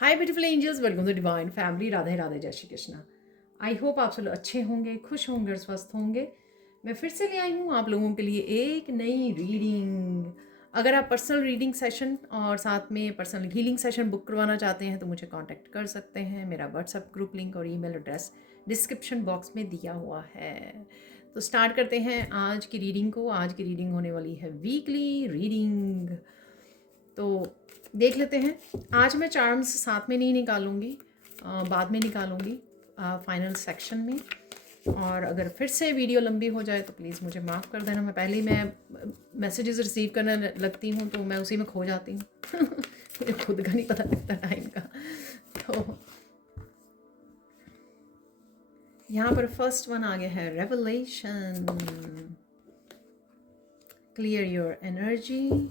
Hi beautiful angels, welcome to divine family. Radhe Radhe, Jai Shri Krishna. I hope आप सब अच्छे होंगे, खुश होंगे और स्वस्थ होंगे। मैं फिर से ले आई हूँ आप लोगों के लिए एक नई रीडिंग। अगर आप पर्सनल रीडिंग सेशन और साथ में पर्सनल हीलिंग सेशन बुक करवाना चाहते हैं तो मुझे कांटेक्ट कर सकते हैं। मेरा व्हाट्सएप ग्रुप लिंक और ईमेल एड्रेस डिस्क्रिप्शन बॉक्स में दिया हुआ है। तो स्टार्ट करते हैं आज की रीडिंग को। आज की रीडिंग होने वाली है वीकली रीडिंग। तो देख लेते हैं। आज मैं चार्म्स साथ में नहीं निकालूंगी, बाद में निकालूंगी फाइनल सेक्शन में। और अगर फिर से वीडियो लंबी हो जाए तो प्लीज़ मुझे माफ़ कर देना। मैं मैसेजेस रिसीव करने लगती हूँ तो मैं उसी में खो जाती हूँ मुझे खुद का नहीं पता लगता टाइम का। तो यहाँ पर फर्स्ट वन आ गया है, रेवलेशन। Clear your energy.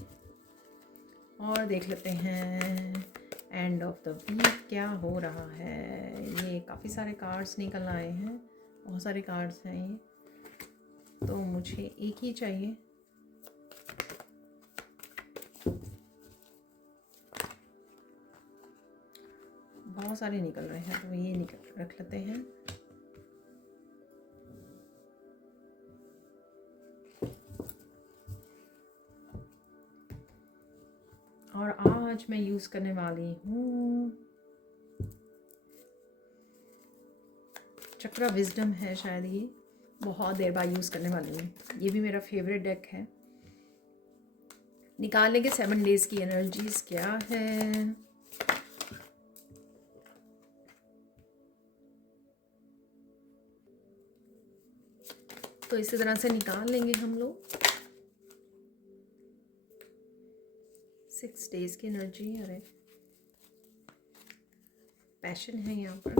और देख लेते हैं एंड ऑफ द वीक क्या हो रहा है। ये काफ़ी सारे कार्ड्स निकल आए हैं, बहुत सारे कार्ड्स हैं ये, तो मुझे एक ही चाहिए। बहुत सारे निकल रहे हैं तो ये निकल रख लेते हैं। और आज मैं यूज़ करने वाली हूँ चक्रा विजडम है, शायद ये बहुत देर बाद यूज़ करने वाली हूँ। ये भी मेरा फेवरेट डेक है। निकालने के 7 डेज़ की एनर्जीज क्या है। तो इसी तरह से निकाल लेंगे हम लोग 6 डेज़ की एनर्जी। अरे पैशन है यहाँ पर।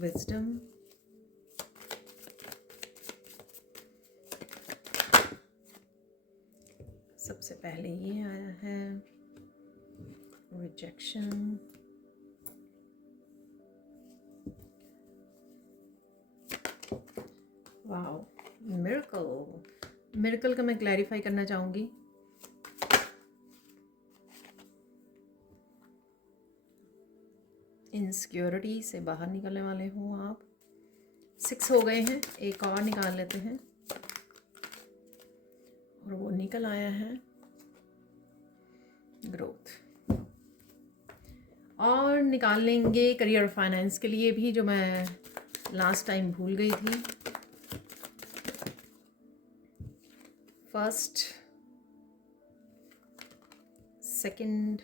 विजडम, सबसे पहले ये आया है रिजेक्शन। Wow, miracle. मिरेकल का मैं क्लैरिफाई करना चाहूँगी। इनसिक्योरिटी से बाहर निकलने वाले हो आप। 6 हो गए हैं, एक और निकाल लेते हैं। और वो निकल आया है ग्रोथ। और निकाल लेंगे करियर और फाइनेंस के लिए भी, जो मैं लास्ट टाइम भूल गई थी। फर्स्ट, सेकंड,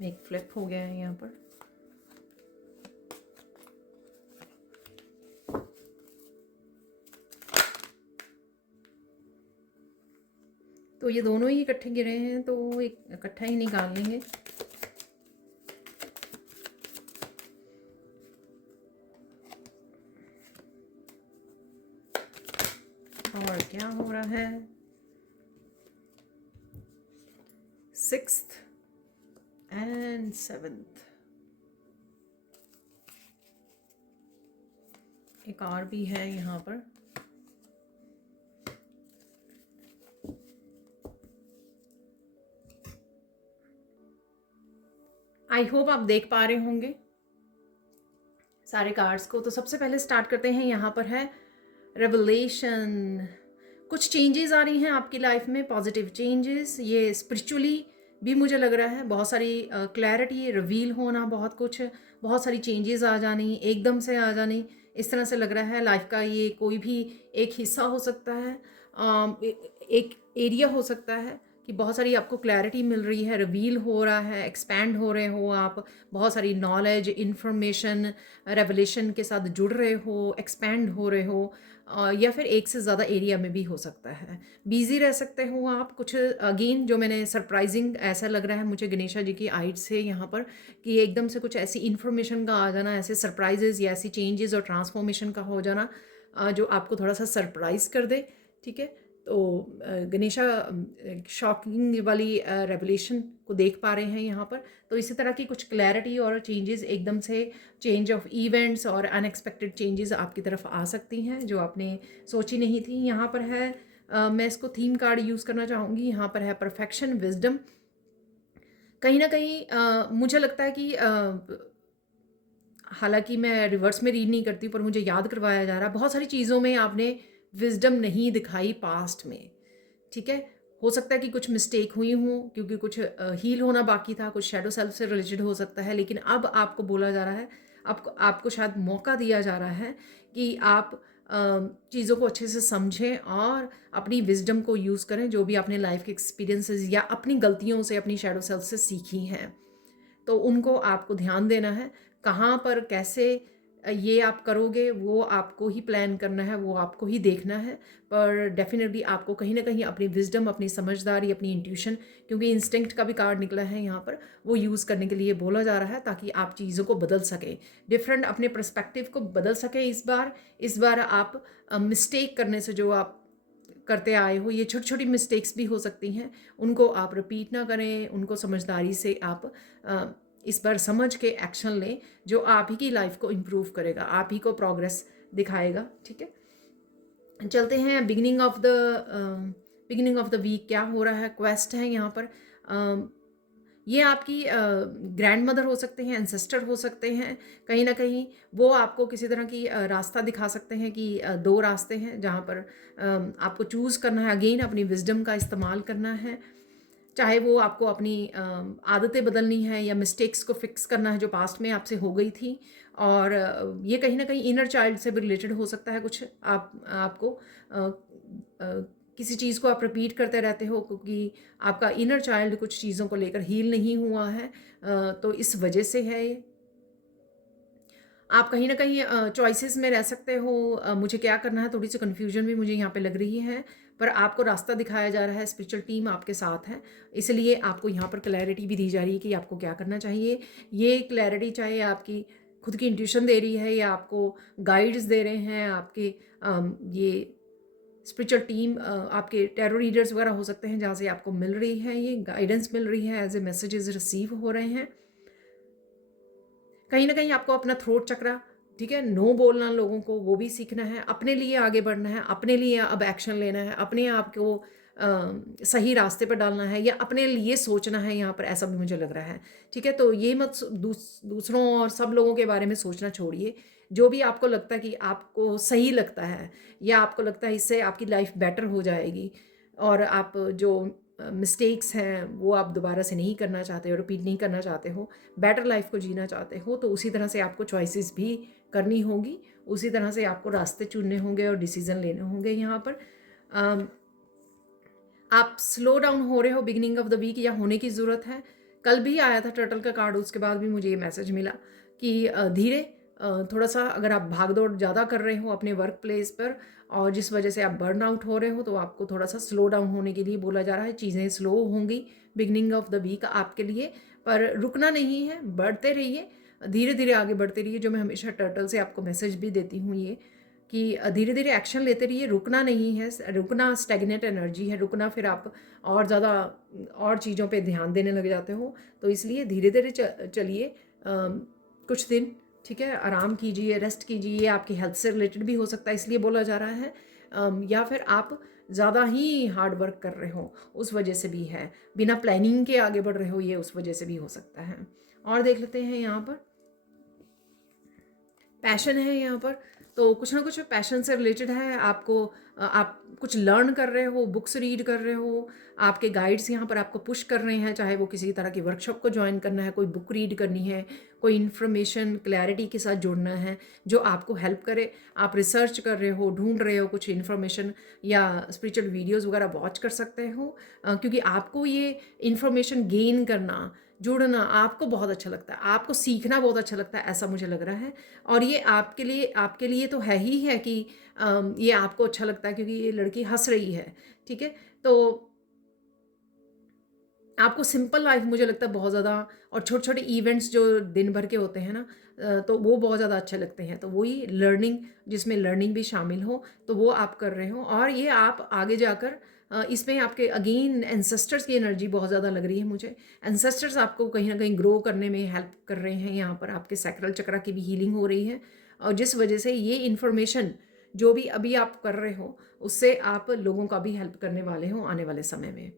एक फ्लिप हो गया है यहाँ पर। तो ये दोनों ही इकट्ठे गिरे हैं तो एक इकट्ठा ही निकाल लेंगे। और क्या हो रहा है, 6th and 7th। एक और भी है यहाँ पर। आई होप आप देख पा रहे होंगे सारे कार्ड्स को। तो सबसे पहले स्टार्ट करते हैं। यहाँ पर है रेवलेशन। कुछ चेंजेस आ रही हैं आपकी लाइफ में, पॉजिटिव चेंजेस। ये स्पिरिचुअली भी मुझे लग रहा है, बहुत सारी क्लैरिटी, रिवील होना, बहुत सारी चेंजेस आ जानी, एकदम से आ जानी, इस तरह से लग रहा है। लाइफ का ये कोई भी एक हिस्सा हो सकता है, एक एरिया हो सकता है कि बहुत सारी आपको क्लैरिटी मिल रही है, रिवील हो रहा है, एक्सपैंड हो रहे हो आप, बहुत सारी नॉलेज, इन्फॉर्मेशन, रेवलेशन के साथ जुड़ रहे हो, एक्सपैंड हो रहे हो। या फिर एक से ज़्यादा एरिया में भी हो सकता है। बिज़ी रह सकते हो आप कुछ। अगेन जो मैंने सरप्राइजिंग ऐसा लग रहा है मुझे गणेशा जी की आइट से यहाँ पर, कि एकदम से कुछ ऐसी इन्फॉर्मेशन का आ जाना, ऐसे सरप्राइजेज या ऐसी चेंजेस और ट्रांसफॉर्मेशन का हो जाना जो आपको थोड़ा सा सरप्राइज कर दे। ठीक है, तो गणेशा शॉकिंग वाली रेवलेशन को देख पा रहे हैं यहाँ पर। तो इसी तरह की कुछ क्लैरिटी और चेंजेस, एकदम से चेंज ऑफ इवेंट्स और अनएक्सपेक्टेड चेंजेस आपकी तरफ आ सकती हैं जो आपने सोची नहीं थी। यहाँ पर है मैं इसको थीम कार्ड यूज़ करना चाहूँगी। यहाँ पर है परफेक्शन, विजडम। कहीं ना कहीं मुझे लगता है कि हालांकि मैं रिवर्स में रीड नहीं करती, पर मुझे याद करवाया जा रहा है बहुत सारी चीज़ों में आपने विजडम नहीं दिखाई पास्ट में। ठीक है, हो सकता है कि कुछ मिस्टेक हुई हों, क्योंकि कुछ हील होना बाकी था, कुछ शैडो सेल्फ से रिलेटेड हो सकता है। लेकिन अब आपको बोला जा रहा है, आपको शायद मौका दिया जा रहा है कि आप चीज़ों को अच्छे से समझें और अपनी विजडम को यूज़ करें, जो भी आपने लाइफ के एक्सपीरियंसेस या अपनी गलतियों से, अपनी शैडो सेल्फ से सीखी हैं, तो उनको आपको ध्यान देना है। कहाँ पर कैसे ये आप करोगे वो आपको ही प्लान करना है, वो आपको ही देखना है। पर डेफिनेटली आपको कहीं ना कहीं अपनी विजडम, अपनी समझदारी, अपनी इंट्यूशन, क्योंकि इंस्टिंक्ट का भी कार्ड निकला है यहाँ पर, वो यूज़ करने के लिए बोला जा रहा है, ताकि आप चीज़ों को बदल सकें, डिफरेंट अपने पर्सपेक्टिव को बदल सकें। इस बार आप मिस्टेक करने से, जो आप करते आए हो, ये छोटी छोटी मिस्टेक्स भी हो सकती हैं, उनको आप रिपीट ना करें, उनको समझदारी से आप इस बार समझ के एक्शन लें, जो आप ही की लाइफ को इम्प्रूव करेगा, आप ही को प्रोग्रेस दिखाएगा। ठीक है, चलते हैं बिगिनिंग ऑफ द वीक क्या हो रहा है। क्वेस्ट है यहाँ पर। ये आपकी ग्रैंड मदर हो सकते हैं, एंसेस्टर हो सकते हैं। कहीं ना कहीं वो आपको किसी तरह की रास्ता दिखा सकते हैं कि दो रास्ते हैं जहाँ पर आपको चूज़ करना है। अगेन अपनी विजडम का इस्तेमाल करना है, चाहे वो आपको अपनी आदतें बदलनी है या मिस्टेक्स को फिक्स करना है जो पास्ट में आपसे हो गई थी। और ये कहीं ना कहीं इनर चाइल्ड से भी रिलेटेड हो सकता है कुछ। आपको किसी चीज़ को आप रिपीट करते रहते हो, क्योंकि आपका इनर चाइल्ड कुछ चीज़ों को लेकर हील नहीं हुआ है, तो इस वजह से है ये। आप कहीं ना कहीं चॉइसेस में रह सकते हो। मुझे क्या करना है, थोड़ी सी कन्फ्यूजन भी मुझे यहाँ पे लग रही है, पर आपको रास्ता दिखाया जा रहा है, स्पिरिचुअल टीम आपके साथ है, इसलिए आपको यहाँ पर क्लैरिटी भी दी जा रही है कि आपको क्या करना चाहिए। ये क्लैरिटी चाहे आपकी खुद की इंट्यूशन दे रही है या आपको गाइड्स दे रहे हैं आपके ये स्पिरिचुअल टीम, आपके टैरो रीडर्स वगैरह हो सकते हैं, जहाँ से आपको मिल रही है, ये गाइडेंस मिल रही है, एज ए मैसेजेस रिसीव हो रहे हैं। कहीं ना कहीं आपको अपना थ्रोट चक्रा, ठीक है, नो बोलना लोगों को, वो भी सीखना है, अपने लिए आगे बढ़ना है, अपने लिए अब एक्शन लेना है, अपने आप को सही रास्ते पर डालना है, या अपने लिए सोचना है यहाँ पर, ऐसा भी मुझे लग रहा है। ठीक है, तो ये मत दूसरों और सब लोगों के बारे में सोचना छोड़िए। जो भी आपको लगता है कि आपको सही लगता है, या आपको लगता है इससे आपकी लाइफ बेटर हो जाएगी, और आप जो मिस्टेक्स हैं वो आप दोबारा से नहीं करना चाहते हो, रिपीट नहीं करना चाहते हो, बेटर लाइफ को जीना चाहते हो, तो उसी तरह से आपको चॉइसेस भी करनी होगी, उसी तरह से आपको रास्ते चुनने होंगे और डिसीजन लेने होंगे। यहाँ पर आप स्लो डाउन हो रहे हो बिगिनिंग ऑफ द वीक, या होने की ज़रूरत है। कल भी आया था टर्टल का कार्ड, उसके बाद भी मुझे ये मैसेज मिला कि धीरे, थोड़ा सा अगर आप भाग दौड़ ज़्यादा कर रहे हो अपने वर्क प्लेस पर, और जिस वजह से आप बर्न आउट हो रहे हो, तो आपको थोड़ा सा स्लो डाउन होने के लिए बोला जा रहा है। चीज़ें स्लो होंगी बिगिनिंग ऑफ द वीक आपके लिए, पर रुकना नहीं है, बढ़ते रहिए, धीरे धीरे आगे बढ़ते रहिए। जो मैं हमेशा टर्टल से आपको मैसेज भी देती हूँ ये, कि धीरे धीरे एक्शन लेते रहिए, रुकना नहीं है। रुकना स्टैग्नेट एनर्जी है, रुकना फिर आप और ज़्यादा और चीज़ों पे ध्यान देने लग जाते हो। तो इसलिए धीरे धीरे चलिए कुछ दिन, ठीक है, आराम कीजिए, रेस्ट कीजिए। आपकी हेल्थ से रिलेटेड भी हो सकता है, इसलिए बोला जा रहा है, या फिर आप ज़्यादा ही हार्ड वर्क कर रहे हो, उस वजह से भी है, बिना प्लानिंग के आगे बढ़ रहे हो, ये उस वजह से भी हो सकता है। और देख लेते हैं यहाँ पर पैशन है यहाँ पर, तो कुछ ना कुछ पैशन से रिलेटेड है। आपको आप कुछ लर्न कर रहे हो, बुक्स रीड कर रहे हो, आपके गाइड्स यहाँ पर आपको पुश कर रहे हैं, चाहे वो किसी तरह की वर्कशॉप को ज्वाइन करना है, कोई बुक रीड करनी है, कोई इन्फॉर्मेशन क्लैरिटी के साथ जुड़ना है जो आपको हेल्प करे। आप रिसर्च कर रहे हो, ढूंढ रहे हो कुछ इन्फॉर्मेशन, या स्पिरिचुअल वीडियोज़ वगैरह वॉच कर सकते हो, क्योंकि आपको ये इन्फॉर्मेशन गेन करना, जुड़ना आपको बहुत अच्छा लगता है, आपको सीखना बहुत अच्छा लगता है, ऐसा मुझे लग रहा है। और ये आपके लिए तो है ही है कि ये आपको अच्छा लगता है, क्योंकि ये लड़की हंस रही है। ठीक है, तो आपको सिंपल लाइफ मुझे लगता है बहुत ज़्यादा, और छोटे छोटे इवेंट्स जो दिन भर के होते हैं ना, तो वो बहुत ज़्यादा अच्छे लगते हैं। तो वही लर्निंग, जिसमें लर्निंग भी शामिल हो, तो वो आप कर रहे हो। और ये आप आगे जाकर इसमें आपके अगेन एंसेस्टर्स की एनर्जी बहुत ज़्यादा लग रही है मुझे। एंसेस्टर्स आपको कहीं ना कहीं ग्रो करने में हेल्प कर रहे हैं। यहाँ पर आपके सैक्रल चक्रा की भी हीलिंग हो रही है, और जिस वजह से ये इन्फॉर्मेशन जो भी अभी आप कर रहे हो उससे आप लोगों का भी हेल्प करने वाले हो आने वाले समय में।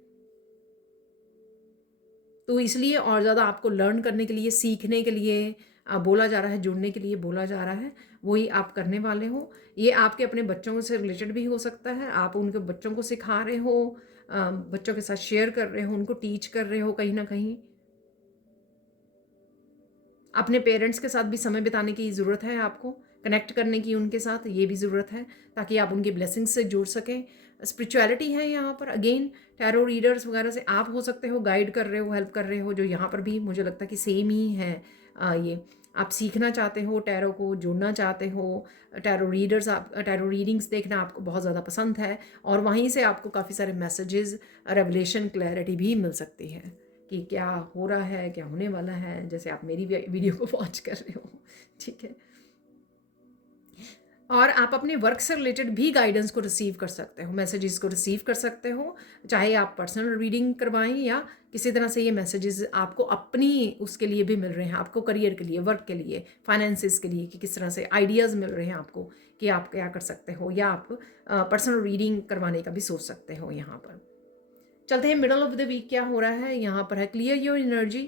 तो इसलिए और ज़्यादा आपको लर्न करने के लिए, सीखने के लिए बोला जा रहा है, जुड़ने के लिए बोला जा रहा है, वही आप करने वाले हो। ये आपके अपने बच्चों से रिलेटेड भी हो सकता है, आप उनके बच्चों को सिखा रहे हो, बच्चों के साथ शेयर कर रहे हो, उनको टीच कर रहे हो कहीं ना कहीं। अपने पेरेंट्स के साथ भी समय बिताने की ज़रूरत है आपको, कनेक्ट करने की उनके साथ, ये भी ज़रूरत है ताकि आप उनकी ब्लेसिंग्स से जुड़ सकें। स्पिरिचुअलिटी है यहाँ पर, अगेन टैरो रीडर्स वगैरह से आप हो सकते हो, गाइड कर रहे हो, हेल्प कर रहे हो, जो यहाँ पर भी मुझे लगता है कि सेम ही है। ये आप सीखना चाहते हो, टैरो को जोड़ना चाहते हो, टैरो रीडर्स, आप टैरो रीडिंग्स देखना आपको बहुत ज़्यादा पसंद है, और वहीं से आपको काफ़ी सारे मैसेजेस, रेवलेशन, क्लैरिटी भी मिल सकती है कि क्या हो रहा है, क्या होने वाला है, जैसे आप मेरी वीडियो को वॉच कर रहे हो, ठीक है। और आप अपने वर्क से रिलेटेड भी गाइडेंस को रिसीव कर सकते हो, मैसेजेस को रिसीव कर सकते हो, चाहे आप पर्सनल रीडिंग करवाएं या किसी तरह से ये मैसेजेस आपको अपनी उसके लिए भी मिल रहे हैं, आपको करियर के लिए, वर्क के लिए, फाइनेंसिस के लिए, कि किस तरह से आइडियाज़ मिल रहे हैं आपको कि आप क्या कर सकते हो, या आप पर्सनल रीडिंग करवाने का भी सोच सकते हो। यहाँ पर चलते हैं मिडल ऑफ द वीक क्या हो रहा है। यहाँ पर है क्लियर योर एनर्जी।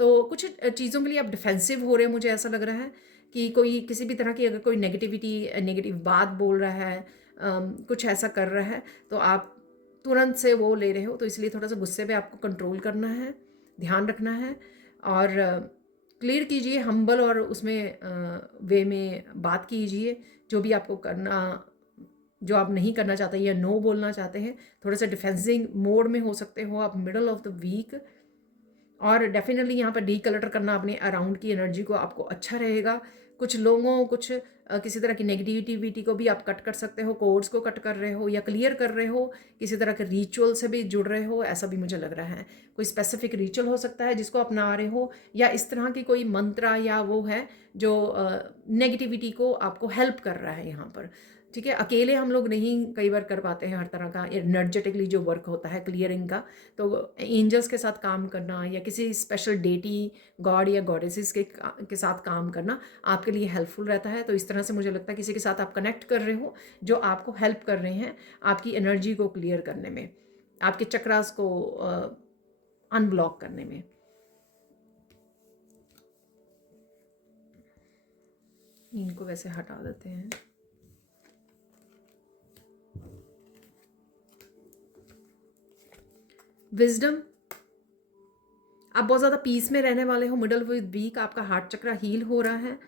तो कुछ चीज़ों के लिए आप डिफेंसिव हो रहे हैं, मुझे ऐसा लग रहा है कि कोई किसी भी तरह की अगर कोई नेगेटिव बात बोल रहा है, कुछ ऐसा कर रहा है, तो आप तुरंत से वो ले रहे हो, तो इसलिए थोड़ा सा गुस्से पे आपको कंट्रोल करना है, ध्यान रखना है, और क्लियर कीजिए, हम्बल और उसमें वे में बात कीजिए, जो भी आपको करना, जो आप नहीं करना चाहते या नो बोलना चाहते हैं, थोड़ा सा डिफेंसिंग मोड में हो सकते हो आप मिडल ऑफ द वीक। और डेफिनेटली यहाँ पर डीक्लटर करना अपने अराउंड की एनर्जी को आपको अच्छा रहेगा। कुछ लोगों, कुछ किसी तरह की नेगेटिविटी को भी आप कट कर सकते हो, कोड्स को कट कर रहे हो या क्लियर कर रहे हो, किसी तरह के रिचुअल से भी जुड़ रहे हो, ऐसा भी मुझे लग रहा है। कोई स्पेसिफिक रिचुअल हो सकता है जिसको अपना रहे हो, या इस तरह की कोई मंत्र या वो है जो नेगेटिविटी को आपको हेल्प कर रहा है यहाँ पर, ठीक है। अकेले हम लोग नहीं कई बार कर पाते हैं हर तरह का एनर्जेटिकली जो वर्क होता है क्लियरिंग का, तो एंजल्स के साथ काम करना या किसी स्पेशल डेटी, गॉड या गॉडेसेस के साथ काम करना आपके लिए हेल्पफुल रहता है। तो इस तरह से मुझे लगता है किसी के साथ आप कनेक्ट कर रहे हो जो आपको हेल्प कर रहे हैं आपकी एनर्जी को क्लियर करने में, आपके चक्रास को अनब्लॉक करने में। इनको वैसे हटा देते हैं। विजडम, आप बहुत ज़्यादा पीस में रहने वाले हो मिडल विद वीक, आपका हार्ट चक्रा हील हो रहा है,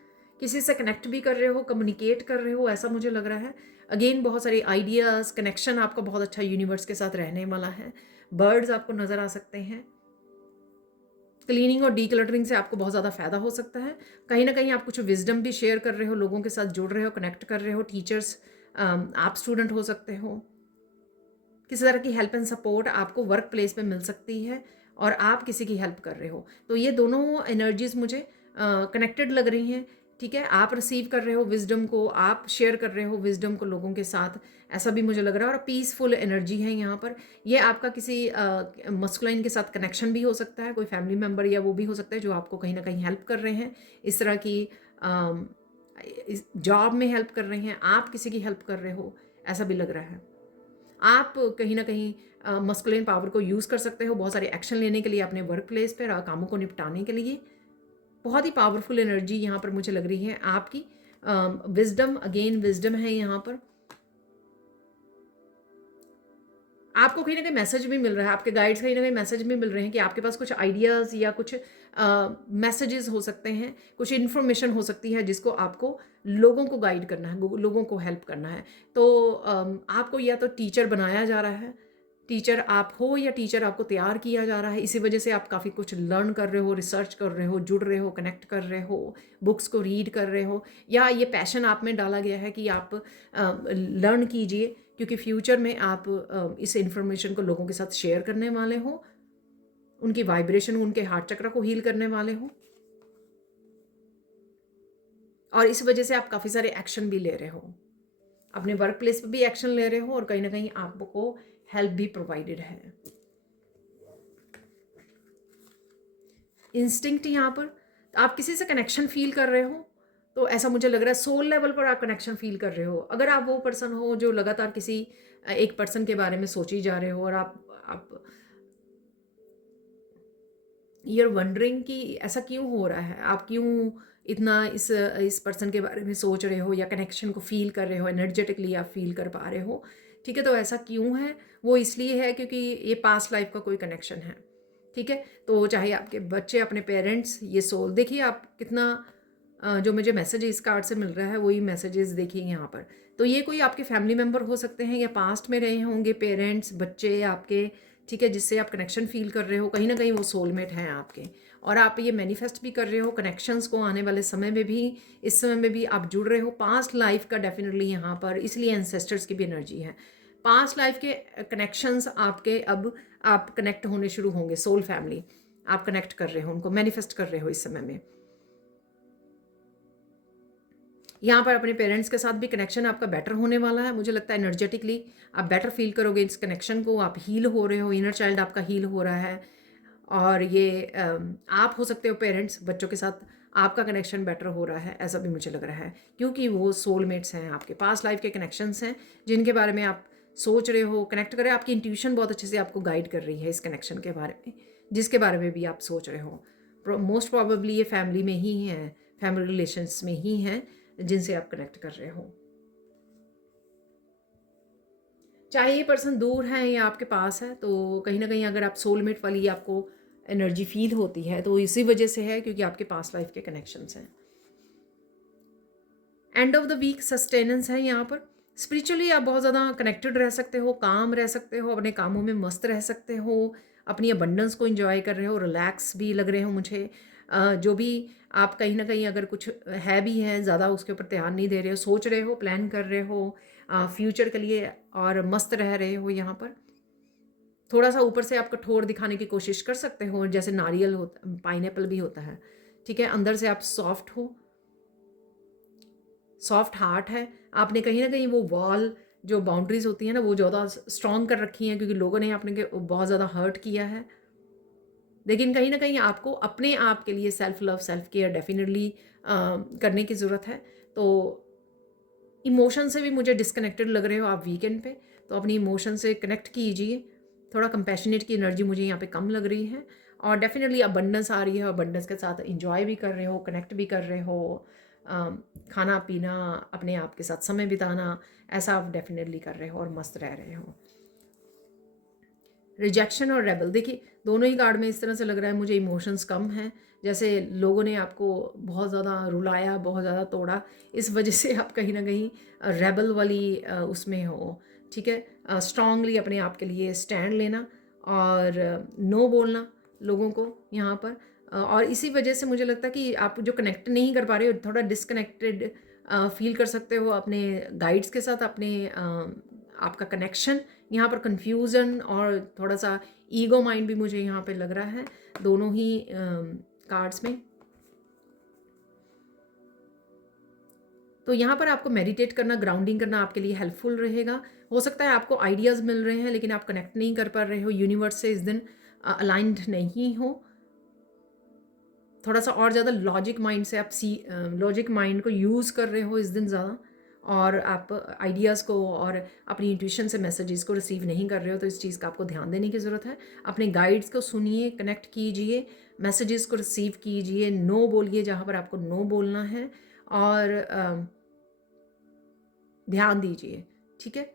किसी से कनेक्ट भी कर रहे हो, कम्युनिकेट कर रहे हो, ऐसा मुझे लग रहा है। अगेन बहुत सारे आइडियाज़, कनेक्शन आपका बहुत अच्छा यूनिवर्स के साथ रहने वाला है। बर्ड्स आपको नज़र आ सकते हैं। क्लीनिंग और डीक्लटरिंग से आपको बहुत ज़्यादा फ़ायदा हो सकता है। कहीं ना कहीं आप कुछ विजडम भी शेयर कर रहे हो, लोगों के साथ जुड़ रहे हो, कनेक्ट कर रहे हो, टीचर्स, आप स्टूडेंट हो सकते हो। किसी तरह की हेल्प एंड सपोर्ट आपको वर्क प्लेस पे मिल सकती है और आप किसी की हेल्प कर रहे हो, तो ये दोनों एनर्जीज मुझे कनेक्टेड लग रही हैं, ठीक है। आप रिसीव कर रहे हो विजडम को, आप शेयर कर रहे हो विजडम को लोगों के साथ, ऐसा भी मुझे लग रहा है। और पीसफुल एनर्जी है यहाँ पर। ये आपका किसी मस्कुलाइन के साथ कनेक्शन भी हो सकता है, कोई फैमिली मेम्बर या वो भी हो सकता है जो आपको कहीं ना कहीं हेल्प कर रहे हैं, इस तरह की जॉब में हेल्प कर रहे हैं, आप किसी की हेल्प कर रहे हो, ऐसा भी लग रहा है। आप कहीं ना कहीं मस्कुलिन पावर को यूज़ कर सकते हो बहुत सारे एक्शन लेने के लिए, अपने वर्क प्लेस पर कामों को निपटाने के लिए। बहुत ही पावरफुल एनर्जी यहाँ पर मुझे लग रही है आपकी। विजडम, अगेन विजडम है यहाँ पर। आपको कहीं ना कहीं मैसेज भी मिल रहा है, आपके गाइड्स कहीं ना कहीं मैसेज भी मिल रहे हैं कि आपके पास कुछ आइडियाज़ या कुछ मैसेजेस हो सकते हैं, कुछ इन्फॉर्मेशन हो सकती है जिसको आपको लोगों को गाइड करना है, लोगों को हेल्प करना है। तो आपको या तो टीचर बनाया जा रहा है, टीचर आप हो, या टीचर आपको तैयार किया जा रहा है, इसी वजह से आप काफ़ी कुछ लर्न कर रहे हो, रिसर्च कर रहे हो, जुड़ रहे हो, कनेक्ट कर रहे हो, बुक्स को रीड कर रहे हो, या ये पैशन आप में डाला गया है कि आप लर्न कीजिए, क्योंकि फ्यूचर में आप इस इंफॉर्मेशन को लोगों के साथ शेयर करने वाले हो, उनकी वाइब्रेशन, उनके हार्ट चक्र को हील करने वाले हो, और इस वजह से आप काफ़ी सारे एक्शन भी ले रहे हो, अपने वर्क प्लेस पर भी एक्शन ले रहे हो, और कहीं ना कहीं आपको हेल्प भी प्रोवाइडेड है। इंस्टिंक्ट यहाँ पर आप किसी से कनेक्शन फील कर रहे हो, तो ऐसा मुझे लग रहा है सोल लेवल पर आप कनेक्शन फील कर रहे हो। अगर आप वो पर्सन हो जो लगातार किसी एक पर्सन के बारे में सोची जा रहे हो और आप यू आर वंडरिंग कि ऐसा क्यों हो रहा है, आप क्यों इतना इस पर्सन के बारे में सोच रहे हो या कनेक्शन को फील कर रहे हो, एनर्जेटिकली आप फील कर पा रहे हो, ठीक है। तो ऐसा क्यों है? वो इसलिए है क्योंकि ये पास्ट लाइफ का कोई कनेक्शन है, ठीक है। तो चाहे आपके बच्चे, अपने पेरेंट्स, ये सोल, देखिए आप कितना जो मुझे मैसेज इस कार्ड से मिल रहा है वही मैसेजेस देखिए यहाँ पर। तो ये कोई आपके फैमिली मेम्बर हो सकते हैं या पास्ट में रहे होंगे, पेरेंट्स, बच्चे आपके, ठीक है, जिससे आप कनेक्शन फील कर रहे हो। कहीं ना कहीं वो सोलमेट हैं आपके, और आप ये मैनिफेस्ट भी कर रहे हो कनेक्शंस को। आने वाले समय में भी, इस समय में भी आप जुड़ रहे हो पास्ट लाइफ का डेफिनेटली यहाँ पर, इसलिए एंसेस्टर्स की भी एनर्जी है। पास्ट लाइफ के कनेक्शंस आपके अब आप कनेक्ट होने शुरू होंगे। सोल फैमिली आप कनेक्ट कर रहे हो, उनको मैनिफेस्ट कर रहे हो इस समय में। यहाँ पर अपने पेरेंट्स के साथ भी कनेक्शन आपका बेटर होने वाला है। मुझे लगता है एनर्जेटिकली आप बेटर फील करोगे इस कनेक्शन को, आप हील हो रहे हो, इनर चाइल्ड आपका हील हो रहा है। और ये आप हो सकते हो पेरेंट्स, बच्चों के साथ आपका कनेक्शन बेटर हो रहा है, ऐसा भी मुझे लग रहा है, क्योंकि वो सोलमेट्स हैं आपके, पास्ट लाइफ के कनेक्शंस हैं जिनके बारे में आप सोच रहे हो, कनेक्ट कर रहे हो। आपकी इंट्यूशन बहुत अच्छे से आपको गाइड कर रही है इस कनेक्शन के बारे में, जिसके बारे में भी आप सोच रहे हो। मोस्ट प्रॉबेबली ये फैमिली में ही है, फैमिली रिलेशंस में ही हैं जिनसे आप कनेक्ट कर रहे हो। चाहे ये पर्सन दूर है या आपके पास है, तो कहीं ना कहीं अगर आप सोलमेट वाली आपको एनर्जी फील होती है तो इसी वजह से है, क्योंकि आपके पास्ट लाइफ के कनेक्शंस हैं। End of the week sustenance है यहाँ पर। स्पिरिचुअली आप बहुत ज़्यादा कनेक्टेड रह सकते हो, काम रह सकते हो, अपने कामों में मस्त रह सकते हो, अपनी अबंडेंस को एंजॉय कर रहे हो, रिलैक्स भी लग रहे हो मुझे। जो भी आप कहीं ना कहीं अगर कुछ है भी है, ज़्यादा उसके ऊपर ध्यान नहीं दे रहे हो, सोच रहे हो, प्लान कर रहे हो फ्यूचर के लिए, और मस्त रह रहे हो यहाँ पर। थोड़ा सा ऊपर से आप कठोर दिखाने की कोशिश कर सकते हो, जैसे नारियल होता, पाइनएप्पल भी होता है, ठीक है। अंदर से आप सॉफ्ट हो, सॉफ्ट हार्ट है। आपने कहीं ना कहीं वो वॉल, जो बाउंड्रीज होती है ना, वो ज़्यादा स्ट्रॉन्ग कर रखी हैं, क्योंकि लोगों ने आपने बहुत ज़्यादा हर्ट किया है। लेकिन कहीं ना कहीं आपको अपने आप के लिए self love, self care definitely करने की ज़रूरत है। तो इमोशन से भी मुझे डिस्कनेक्टेड लग रहे हो आप वीकेंड पे, तो अपनी इमोशन से कनेक्ट कीजिए। थोड़ा कंपैशनेट की एनर्जी मुझे यहाँ पे कम लग रही है, और डेफिनेटली अबंडेंस आ रही है, अबंडेंस के साथ इंजॉय भी कर रहे हो, कनेक्ट भी कर रहे हो, खाना पीना, अपने आप के साथ समय बिताना, ऐसा आप डेफिनेटली कर रहे हो और मस्त रह रहे हो। रिजेक्शन और रेबल, देखिए दोनों ही कार्ड में इस तरह से लग रहा है मुझे इमोशंस कम हैं, जैसे लोगों ने आपको बहुत ज़्यादा रुलाया, बहुत ज़्यादा तोड़ा, इस वजह से आप कहीं ना कहीं रेबल वाली उसमें हो, ठीक है। स्ट्रांगली अपने आप के लिए स्टैंड लेना और नो बोलना लोगों को यहाँ पर। और इसी वजह से मुझे लगता है कि आप जो कनेक्ट नहीं कर पा रहे हो, थोड़ा डिसकनेक्टेड फील कर सकते हो अपने गाइड्स के साथ, अपने आपका कनेक्शन यहाँ पर कंफ्यूजन और थोड़ा सा ईगो माइंड भी मुझे यहाँ पे लग रहा है, दोनों ही कार्ड्स में। तो यहाँ पर आपको मेडिटेट करना, ग्राउंडिंग करना आपके लिए हेल्पफुल रहेगा। हो सकता है आपको आइडियाज़ मिल रहे हैं लेकिन आप कनेक्ट नहीं कर पा रहे हो, यूनिवर्स से इस दिन अलाइंड नहीं हो। थोड़ा सा और ज़्यादा लॉजिक माइंड से आप लॉजिक माइंड को यूज़ कर रहे हो इस दिन ज़्यादा, और आप आइडियाज़ को और अपनी इंट्यूशन से मैसेजेस को रिसीव नहीं कर रहे हो, तो इस चीज़ का आपको ध्यान देने की ज़रूरत है। अपने गाइड्स को सुनिए, कनेक्ट कीजिए, मैसेजेस को रिसीव कीजिए, नो बोलिए जहाँ पर आपको नो बोलना है, और ध्यान दीजिए, ठीक है।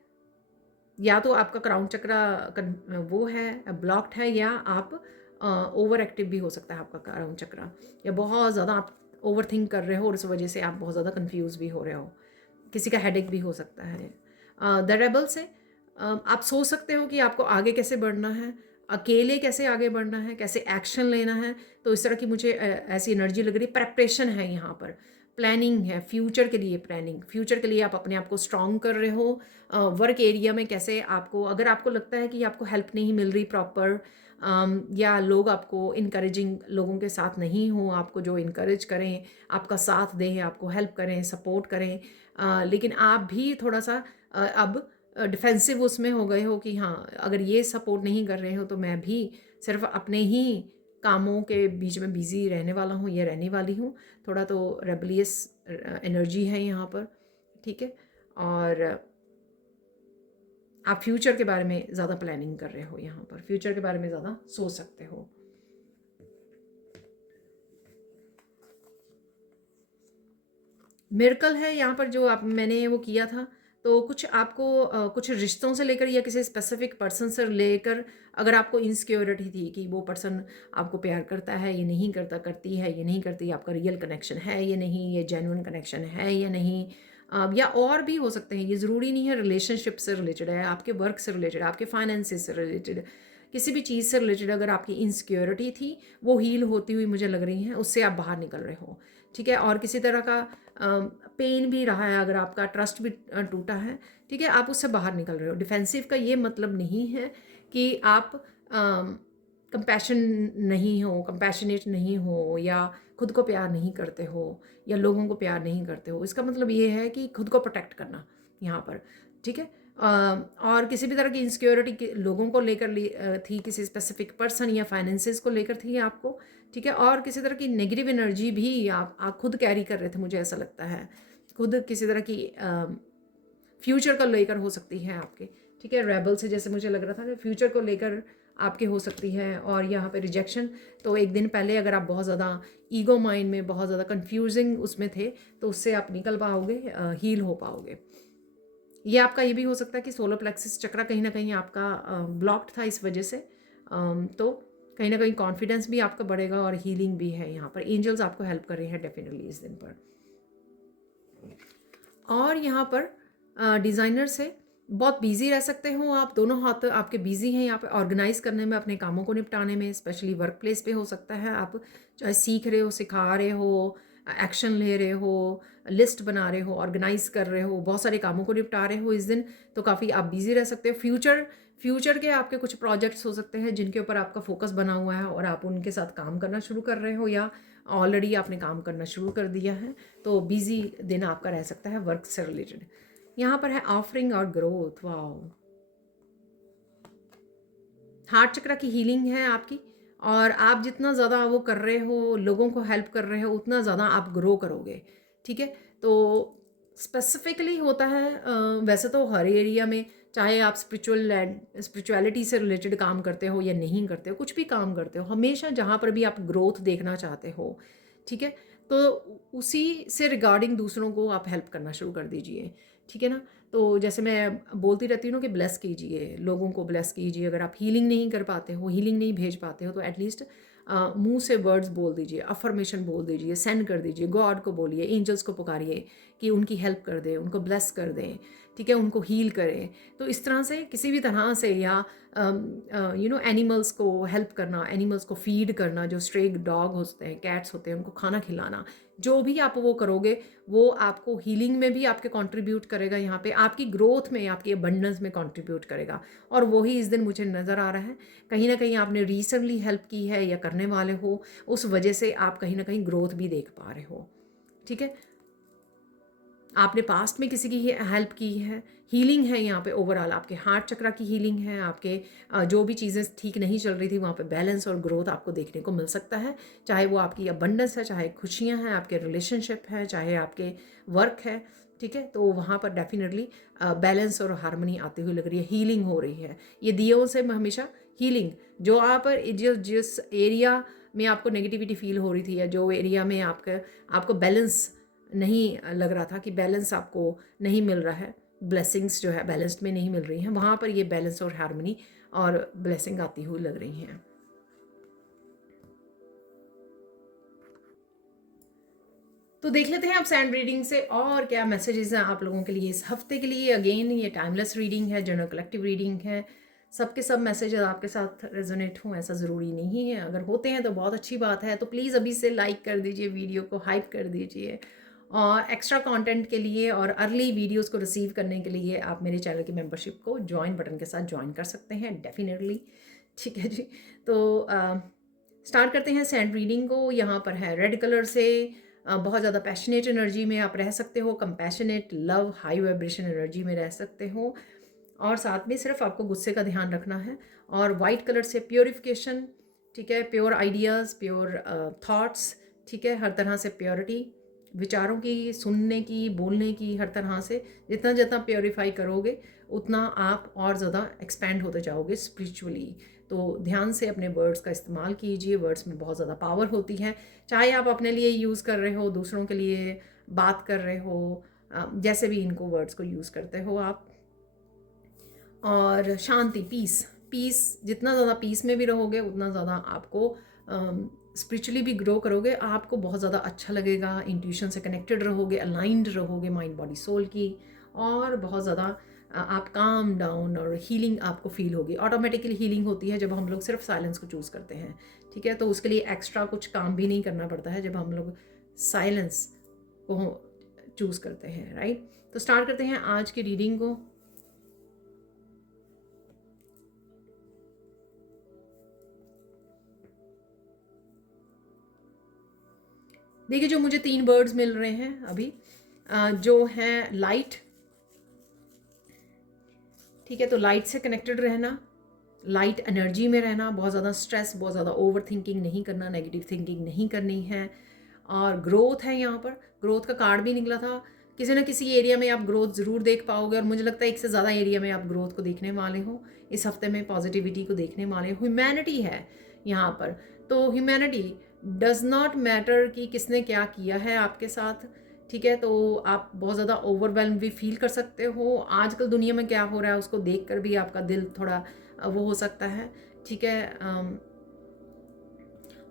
या तो आपका क्राउन चक्रा वो है ब्लॉक्ड है, या आप ओवर एक्टिव भी हो सकता है आपका क्राउन चक्रा, या बहुत ज़्यादा आप ओवर थिंक कर रहे हो और इस वजह से आप बहुत ज़्यादा कंफ्यूज भी हो रहे हो, किसी का हेडेक भी हो सकता है। द रेबल से आप सोच सकते हो कि आपको आगे कैसे बढ़ना है, अकेले कैसे आगे बढ़ना है, कैसे एक्शन लेना है। तो इस तरह की मुझे ऐसी एनर्जी लग रही है। प्रेपरेशन है यहाँ पर, प्लानिंग है, फ्यूचर के लिए प्लानिंग, फ्यूचर के लिए आप अपने आप को स्ट्रॉन्ग कर रहे हो। वर्क एरिया में कैसे आपको, अगर आपको लगता है कि आपको हेल्प नहीं मिल रही प्रॉपर, या लोग आपको इनकरेजिंग लोगों के साथ नहीं हो, आपको जो इनकरेज करें, आपका साथ दें, आपको हेल्प करें, सपोर्ट करें, लेकिन आप भी थोड़ा सा अब डिफेंसिव उसमें हो गए हो कि हाँ, अगर ये सपोर्ट नहीं कर रहे हो तो मैं भी सिर्फ अपने ही कामों के बीच में बिजी रहने वाला हूँ या रहने वाली हूँ। थोड़ा तो रेबलियस एनर्जी है यहाँ पर, ठीक है। और आप फ्यूचर के बारे में ज़्यादा प्लानिंग कर रहे हो, यहाँ पर फ्यूचर के बारे में ज़्यादा सोच सकते हो। मिरेकल है यहाँ पर जो आप मैंने वो किया था, तो कुछ आपको कुछ रिश्तों से लेकर या किसी स्पेसिफिक पर्सन से लेकर अगर आपको इनसिक्योरिटी थी कि वो पर्सन आपको प्यार करता है या नहीं करता, करती है या नहीं करती, आपका रियल कनेक्शन है या नहीं, ये जेन्युइन कनेक्शन है या नहीं, या और भी हो सकते हैं। ये ज़रूरी नहीं है रिलेशनशिप से रिलेटेड है, आपके वर्क से रिलेटेड, आपके फाइनेंसेस से रिलेटेड, किसी भी चीज़ से रिलेटेड अगर आपकी इनसिक्योरिटी थी वो हील होती हुई मुझे लग रही है, उससे आप बाहर निकल रहे हो, ठीक है। और किसी तरह का पेन भी रहा है, अगर आपका ट्रस्ट भी टूटा है, ठीक है, आप उससे बाहर निकल रहे हो। डिफेंसिव का ये मतलब नहीं है कि आप कंपैशन नहीं हो, कंपैशनेट नहीं हो, या खुद को प्यार नहीं करते हो, या लोगों को प्यार नहीं करते हो। इसका मतलब ये है कि खुद को प्रोटेक्ट करना यहाँ पर, ठीक है। और किसी भी तरह की इनसिक्योरिटी लोगों को लेकर थी, किसी स्पेसिफिक पर्सन या फाइनेंसेस को लेकर थी आपको, ठीक है। और किसी तरह की नेगेटिव एनर्जी भी आप खुद कैरी कर रहे थे, मुझे ऐसा लगता है। खुद किसी तरह की फ्यूचर को लेकर हो सकती है आपके, ठीक है। रेबल से जैसे मुझे लग रहा था कि फ्यूचर को लेकर आपके हो सकती है। और यहाँ पे रिजेक्शन, तो एक दिन पहले अगर आप बहुत ज़्यादा ईगो माइंड में, बहुत ज़्यादा कंफ्यूजिंग उसमें थे, तो उससे आप निकल पाओगे, हील हो पाओगे। ये आपका ये भी हो सकता है कि सोलर प्लेक्सिस चक्रा कहीं ना कहीं आपका ब्लॉक्ड था इस वजह से। तो कहीं ना कहीं कॉन्फिडेंस भी आपका बढ़ेगा और हीलिंग भी है। यहाँ पर एंजल्स आपको हेल्प कर रहे हैं डेफिनेटली इस दिन पर। और यहाँ पर डिज़ाइनर से बहुत बिजी रह सकते हो आप, दोनों हाथ आपके बिजी हैं यहाँ पे ऑर्गेनाइज करने में, अपने कामों को निपटाने में। स्पेशली वर्क प्लेस पे हो सकता है, आप चाहे सीख रहे हो, सिखा रहे हो, एक्शन ले रहे हो, लिस्ट बना रहे हो, ऑर्गेनाइज कर रहे हो, बहुत सारे कामों को निपटा रहे हो इस दिन, तो काफ़ी आप बिजी रह सकते हो। फ्यूचर के आपके कुछ प्रोजेक्ट्स हो सकते हैं जिनके ऊपर आपका फोकस बना हुआ है और आप उनके साथ काम करना शुरू कर रहे हो, या ऑलरेडी आपने काम करना शुरू कर दिया है। तो बिजी दिन आपका रह सकता है वर्क से रिलेटेड। यहाँ पर है ऑफरिंग और ग्रोथ। वाओ, हार्ट चक्र की हीलिंग है आपकी, और आप जितना ज़्यादा वो कर रहे हो, लोगों को हेल्प कर रहे हो, उतना ज़्यादा आप ग्रो करोगे, ठीक है। तो स्पेसिफिकली होता है, वैसे तो हर एरिया में, चाहे आप स्पिरिचुअलिटी से रिलेटेड काम करते हो या नहीं करते हो, कुछ भी काम करते हो, हमेशा जहाँ पर भी आप ग्रोथ देखना चाहते हो, ठीक है, तो उसी से रिगार्डिंग दूसरों को आप हेल्प करना शुरू कर दीजिए, ठीक है ना। तो जैसे मैं बोलती रहती हूँ ना कि ब्लेस कीजिए, लोगों को ब्लेस कीजिए। अगर आप हीलिंग नहीं कर पाते हो, हीलिंग नहीं भेज पाते हो, तो एटलीस्ट मुंह से वर्ड्स बोल दीजिए, अफर्मेशन बोल दीजिए, सेंड कर दीजिए, गॉड को बोलिए, एंजल्स को पुकारिए कि उनकी हेल्प कर दें, उनको ब्लेस कर दें, ठीक है, उनको हील करें। तो इस तरह से किसी भी तरह से, या एनिमल्स को हेल्प करना, एनिमल्स को फीड करना, जो स्ट्रे डॉग होते हैं, कैट्स होते हैं, उनको खाना खिलाना, जो भी आप वो करोगे वो आपको हीलिंग में भी आपके कंट्रीब्यूट करेगा, यहाँ पे आपकी ग्रोथ में, आपकी अबंडेंस में कंट्रीब्यूट करेगा। और वही इस दिन मुझे नज़र आ रहा है, कहीं ना कहीं आपने रिसेंटली हेल्प की है या करने वाले हो, उस वजह से आप कहीं ना कहीं ग्रोथ भी देख पा रहे हो, ठीक है। आपने पास्ट में किसी की हेल्प की है, हीलिंग है यहाँ पे ओवरऑल, आपके हार्ट चक्र की हीलिंग है, आपके जो भी चीज़ें ठीक नहीं चल रही थी वहाँ पे बैलेंस और ग्रोथ आपको देखने को मिल सकता है। चाहे वो आपकी अबंडेंस है, चाहे खुशियाँ हैं, आपके रिलेशनशिप है, चाहे आपके वर्क है, ठीक है, तो वहाँ पर डेफिनेटली बैलेंस और हारमोनी आती हुई लग रही है, हीलिंग हो रही है। ये दियों से हमेशा हीलिंग, जो आप जिस एरिया में आपको नेगेटिविटी फील हो रही थी, या जो एरिया में आपको बैलेंस नहीं लग रहा था, कि बैलेंस आपको नहीं मिल रहा है, ब्लेसिंग्स जो है बैलेंस्ड में नहीं मिल रही हैं, वहाँ पर ये बैलेंस और हार्मनी और ब्लेसिंग आती हुई लग रही हैं। तो देख लेते हैं आप सैंड रीडिंग से और क्या मैसेजेस हैं आप लोगों के लिए इस हफ्ते के लिए। अगेन ये टाइमलेस रीडिंग है, जनरल कलेक्टिव रीडिंग है, सबके सब मैसेजेस आपके साथ रेजोनेट हों ऐसा ज़रूरी नहीं है। अगर होते हैं तो बहुत अच्छी बात है, तो प्लीज़ अभी से लाइक कर दीजिए, वीडियो को हाइप कर दीजिए। और एक्स्ट्रा कंटेंट के लिए और अर्ली वीडियोस को रिसीव करने के लिए आप मेरे चैनल की मेंबरशिप को ज्वाइन बटन के साथ ज्वाइन कर सकते हैं डेफिनेटली, ठीक है जी। तो स्टार्ट करते हैं सैंड रीडिंग को। यहाँ पर है रेड कलर से, बहुत ज़्यादा पैशनेट एनर्जी में आप रह सकते हो, compassionate, love, high vibration energy में रह सकते हो, और साथ में सिर्फ आपको गुस्से का ध्यान रखना है। और वाइट कलर से प्योरिफिकेशन, ठीक है, प्योर आइडियाज़, प्योर थॉट्स, ठीक है, हर तरह से प्योरिटी, विचारों की, सुनने की, बोलने की, हर तरह से जितना जितना प्योरीफाई करोगे उतना आप और ज़्यादा एक्सपैंड होते जाओगे स्पिरिचुअली। तो ध्यान से अपने वर्ड्स का इस्तेमाल कीजिए, वर्ड्स में बहुत ज़्यादा पावर होती है, चाहे आप अपने लिए यूज़ कर रहे हो, दूसरों के लिए बात कर रहे हो, जैसे भी इनको वर्ड्स को यूज़ करते हो आप। और शांति, पीस, पीस, जितना ज़्यादा पीस में भी रहोगे उतना ज़्यादा आपको स्पिरिचुअली भी ग्रो करोगे, आपको बहुत ज़्यादा अच्छा लगेगा, इंट्यूशन से कनेक्टेड रहोगे, अलाइंड रहोगे माइंड बॉडी सोल की, और बहुत ज़्यादा आप काम डाउन और हीलिंग आपको फील होगी। ऑटोमेटिकली हीलिंग होती है जब हम लोग सिर्फ साइलेंस को चूज़ करते हैं, ठीक है, तो उसके लिए एक्स्ट्रा कुछ काम भी नहीं करना पड़ता है जब हम लोग साइलेंस को चूज़ करते हैं, राइट। तो स्टार्ट करते हैं आज की रीडिंग को। देखिए, जो मुझे 3 वर्ड्स मिल रहे हैं अभी, जो हैं लाइट, ठीक है, तो लाइट से कनेक्टेड रहना, लाइट एनर्जी में रहना, बहुत ज़्यादा स्ट्रेस, बहुत ज़्यादा ओवर थिंकिंग नहीं करना, नेगेटिव थिंकिंग नहीं करनी है। और ग्रोथ है, यहाँ पर ग्रोथ का कार्ड भी निकला था। किसी ना किसी एरिया में आप ग्रोथ ज़रूर देख पाओगे, और मुझे लगता है एक से ज़्यादा एरिया में आप ग्रोथ को देखने वाले हो इस हफ्ते में, पॉजिटिविटी को देखने वाले हो। ह्यूमैनिटी है यहाँ पर, तो ह्यूमैनिटी डज़ नॉट मैटर कि किसने क्या किया है आपके साथ, ठीक है, तो आप बहुत ज़्यादा ओवरवेल्म भी फील कर सकते हो। आजकल दुनिया में क्या हो रहा है उसको देख कर भी आपका दिल थोड़ा वो हो सकता है, ठीक है।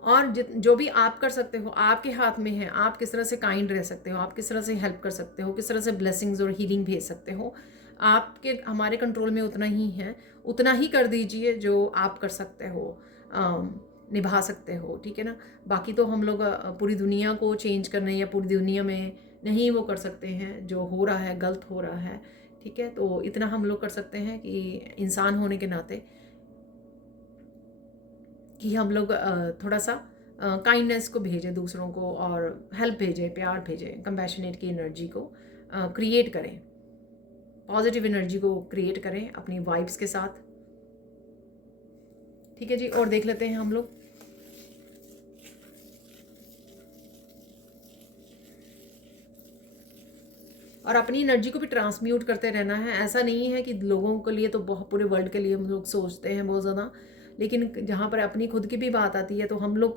और जो भी आप कर सकते हो आपके हाथ में है, आप किस तरह से काइंड रह सकते हो, आप किस तरह से हेल्प कर सकते हो, किस तरह से ब्लेसिंग्स और हीलिंग भेज सकते हो, आपके हमारे कंट्रोल में उतना ही है, उतना ही कर दीजिए जो आप कर सकते हो, निभा सकते हो, ठीक है ना। बाकी तो हम लोग पूरी दुनिया को चेंज करने या पूरी दुनिया में नहीं वो कर सकते हैं, जो हो रहा है गलत हो रहा है, ठीक है। तो इतना हम लोग कर सकते हैं कि इंसान होने के नाते कि हम लोग थोड़ा सा काइंडनेस को भेजें दूसरों को, और हेल्प भेजें, प्यार भेजें, कंपैशनेट की एनर्जी को क्रिएट करें, पॉजिटिव एनर्जी को क्रिएट करें अपनी वाइब्स के साथ, ठीक है जी। और देख लेते हैं हम लोग, और अपनी एनर्जी को भी ट्रांसम्यूट करते रहना है। ऐसा नहीं है कि लोगों के लिए तो बहुत, पूरे वर्ल्ड के लिए हम लोग सोचते हैं बहुत ज़्यादा, लेकिन जहाँ पर अपनी खुद की भी बात आती है तो हम लोग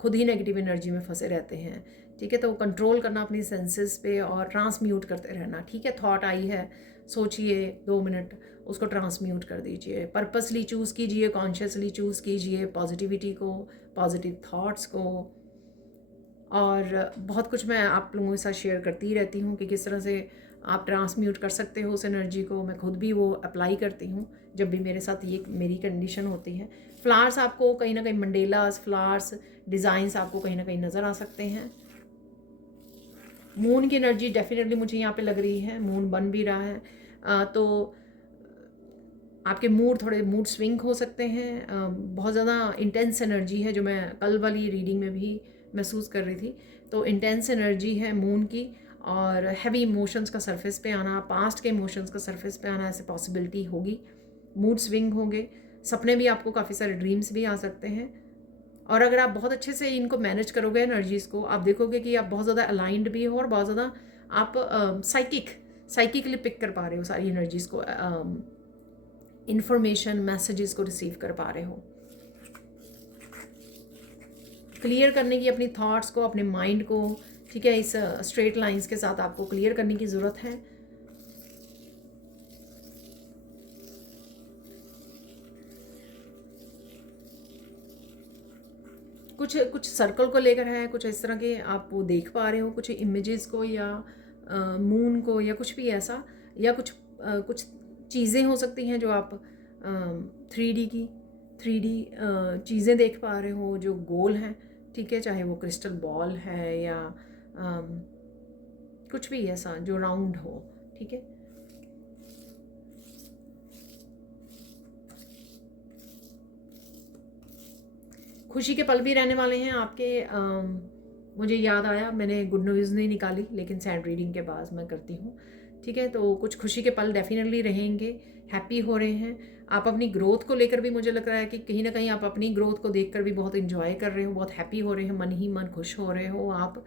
खुद ही नेगेटिव एनर्जी में फंसे रहते हैं, ठीक है। तो कंट्रोल करना अपनी सेंसेस पे और ट्रांसम्यूट करते रहना, ठीक है। थॉट आई है, सोचिए 2 मिनट, उसको ट्रांसम्यूट कर दीजिए, पर्पसली चूज़ कीजिए, कॉन्शियसली चूज़ कीजिए पॉजिटिविटी को, पॉजिटिव थॉट्स को। और बहुत कुछ मैं आप लोगों के साथ शेयर करती ही रहती हूँ कि किस तरह से आप ट्रांसम्यूट कर सकते हो उस एनर्जी को। मैं खुद भी वो अप्लाई करती हूँ जब भी मेरे साथ ये मेरी कंडीशन होती है। फ्लावर्स आपको कहीं ना कहीं, मंडेलास, फ्लावर्स, डिज़ाइंस आपको कहीं ना कहीं नज़र आ सकते हैं। मून की एनर्जी डेफिनेटली मुझे यहाँ पे लग रही है, मून बन भी रहा है, तो आपके मूड स्विंग हो सकते हैं। बहुत ज़्यादा इंटेंस एनर्जी है जो मैं कल वाली रीडिंग में भी महसूस कर रही थी। तो इंटेंस एनर्जी है मून की, और हैवी इमोशंस का सरफेस पे आना, पास्ट के इमोशंस का सरफेस पे आना, ऐसे पॉसिबिलिटी होगी। मूड स्विंग होंगे, सपने भी, आपको काफ़ी सारे ड्रीम्स भी आ सकते हैं। और अगर आप बहुत अच्छे से इनको मैनेज करोगे एनर्जीज़ को, आप देखोगे कि आप बहुत ज़्यादा अलाइंड भी हो, और बहुत ज़्यादा आप साइकिकली पिक कर पा रहे हो सारी एनर्जीज़ को, इंफॉर्मेशन, मैसेजेस को रिसीव कर पा रहे हो। क्लियर करने की अपनी थॉट्स को, अपने माइंड को, ठीक है, इस स्ट्रेट लाइंस के साथ आपको क्लियर करने की ज़रूरत है। कुछ सर्कल को लेकर है, कुछ इस तरह के आप वो देख पा रहे हो, कुछ इमेजेस को, या मून को, या कुछ भी ऐसा, या कुछ चीज़ें हो सकती हैं जो आप 3D चीज़ें देख पा रहे हो, जो गोल हैं, ठीक है, चाहे वो क्रिस्टल बॉल है या कुछ भी ऐसा जो राउंड हो, ठीक है। खुशी के पल भी रहने वाले हैं आपके। मुझे याद आया, मैंने गुड न्यूज़ नहीं निकाली, लेकिन सैड रीडिंग के बाद मैं करती हूँ। ठीक है, तो कुछ खुशी के पल डेफिनेटली रहेंगे, हैप्पी हो रहे हैं आप। अपनी ग्रोथ को लेकर भी मुझे लग रहा है कि कहीं ना कहीं आप अपनी ग्रोथ को देखकर भी बहुत इंजॉय कर रहे हो, बहुत हैप्पी हो रहे हैं, मन ही मन खुश हो रहे हो आप,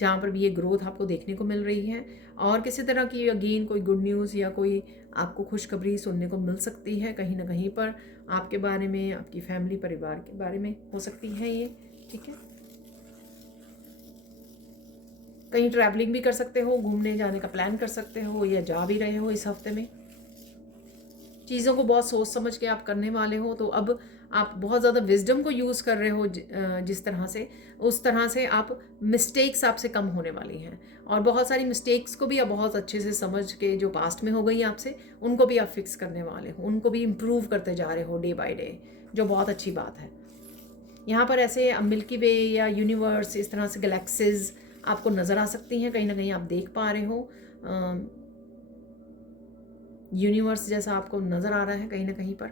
जहाँ पर भी ये ग्रोथ आपको देखने को मिल रही है। और किसी तरह की अगेन कोई गुड न्यूज़ या कोई आपको खुशखबरी सुनने को मिल सकती है कहीं ना कहीं पर, आपके बारे में, आपकी फैमिली परिवार के बारे में हो सकती है ये। ठीक है, कहीं ट्रैवलिंग भी कर सकते हो, घूमने जाने का प्लान कर सकते हो या जा भी रहे हो इस हफ्ते में। चीज़ों को बहुत सोच समझ के आप करने वाले हो, तो अब आप बहुत ज़्यादा विजडम को यूज़ कर रहे हो जिस तरह से, उस तरह से आप मिस्टेक्स आपसे कम होने वाली हैं। और बहुत सारी मिस्टेक्स को भी आप बहुत अच्छे से समझ के, जो पास्ट में हो गई आपसे, उनको भी आप फिक्स करने वाले हो, उनको भी इम्प्रूव करते जा रहे हो डे बाय डे, जो बहुत अच्छी बात है। यहाँ पर ऐसे मिल्की वे या यूनिवर्स, इस तरह से गैलेक्सीज आपको नज़र आ सकती हैं, कहीं ना कहीं आप देख पा रहे हो यूनिवर्स जैसा आपको नज़र आ रहा है कहीं ना कहीं पर।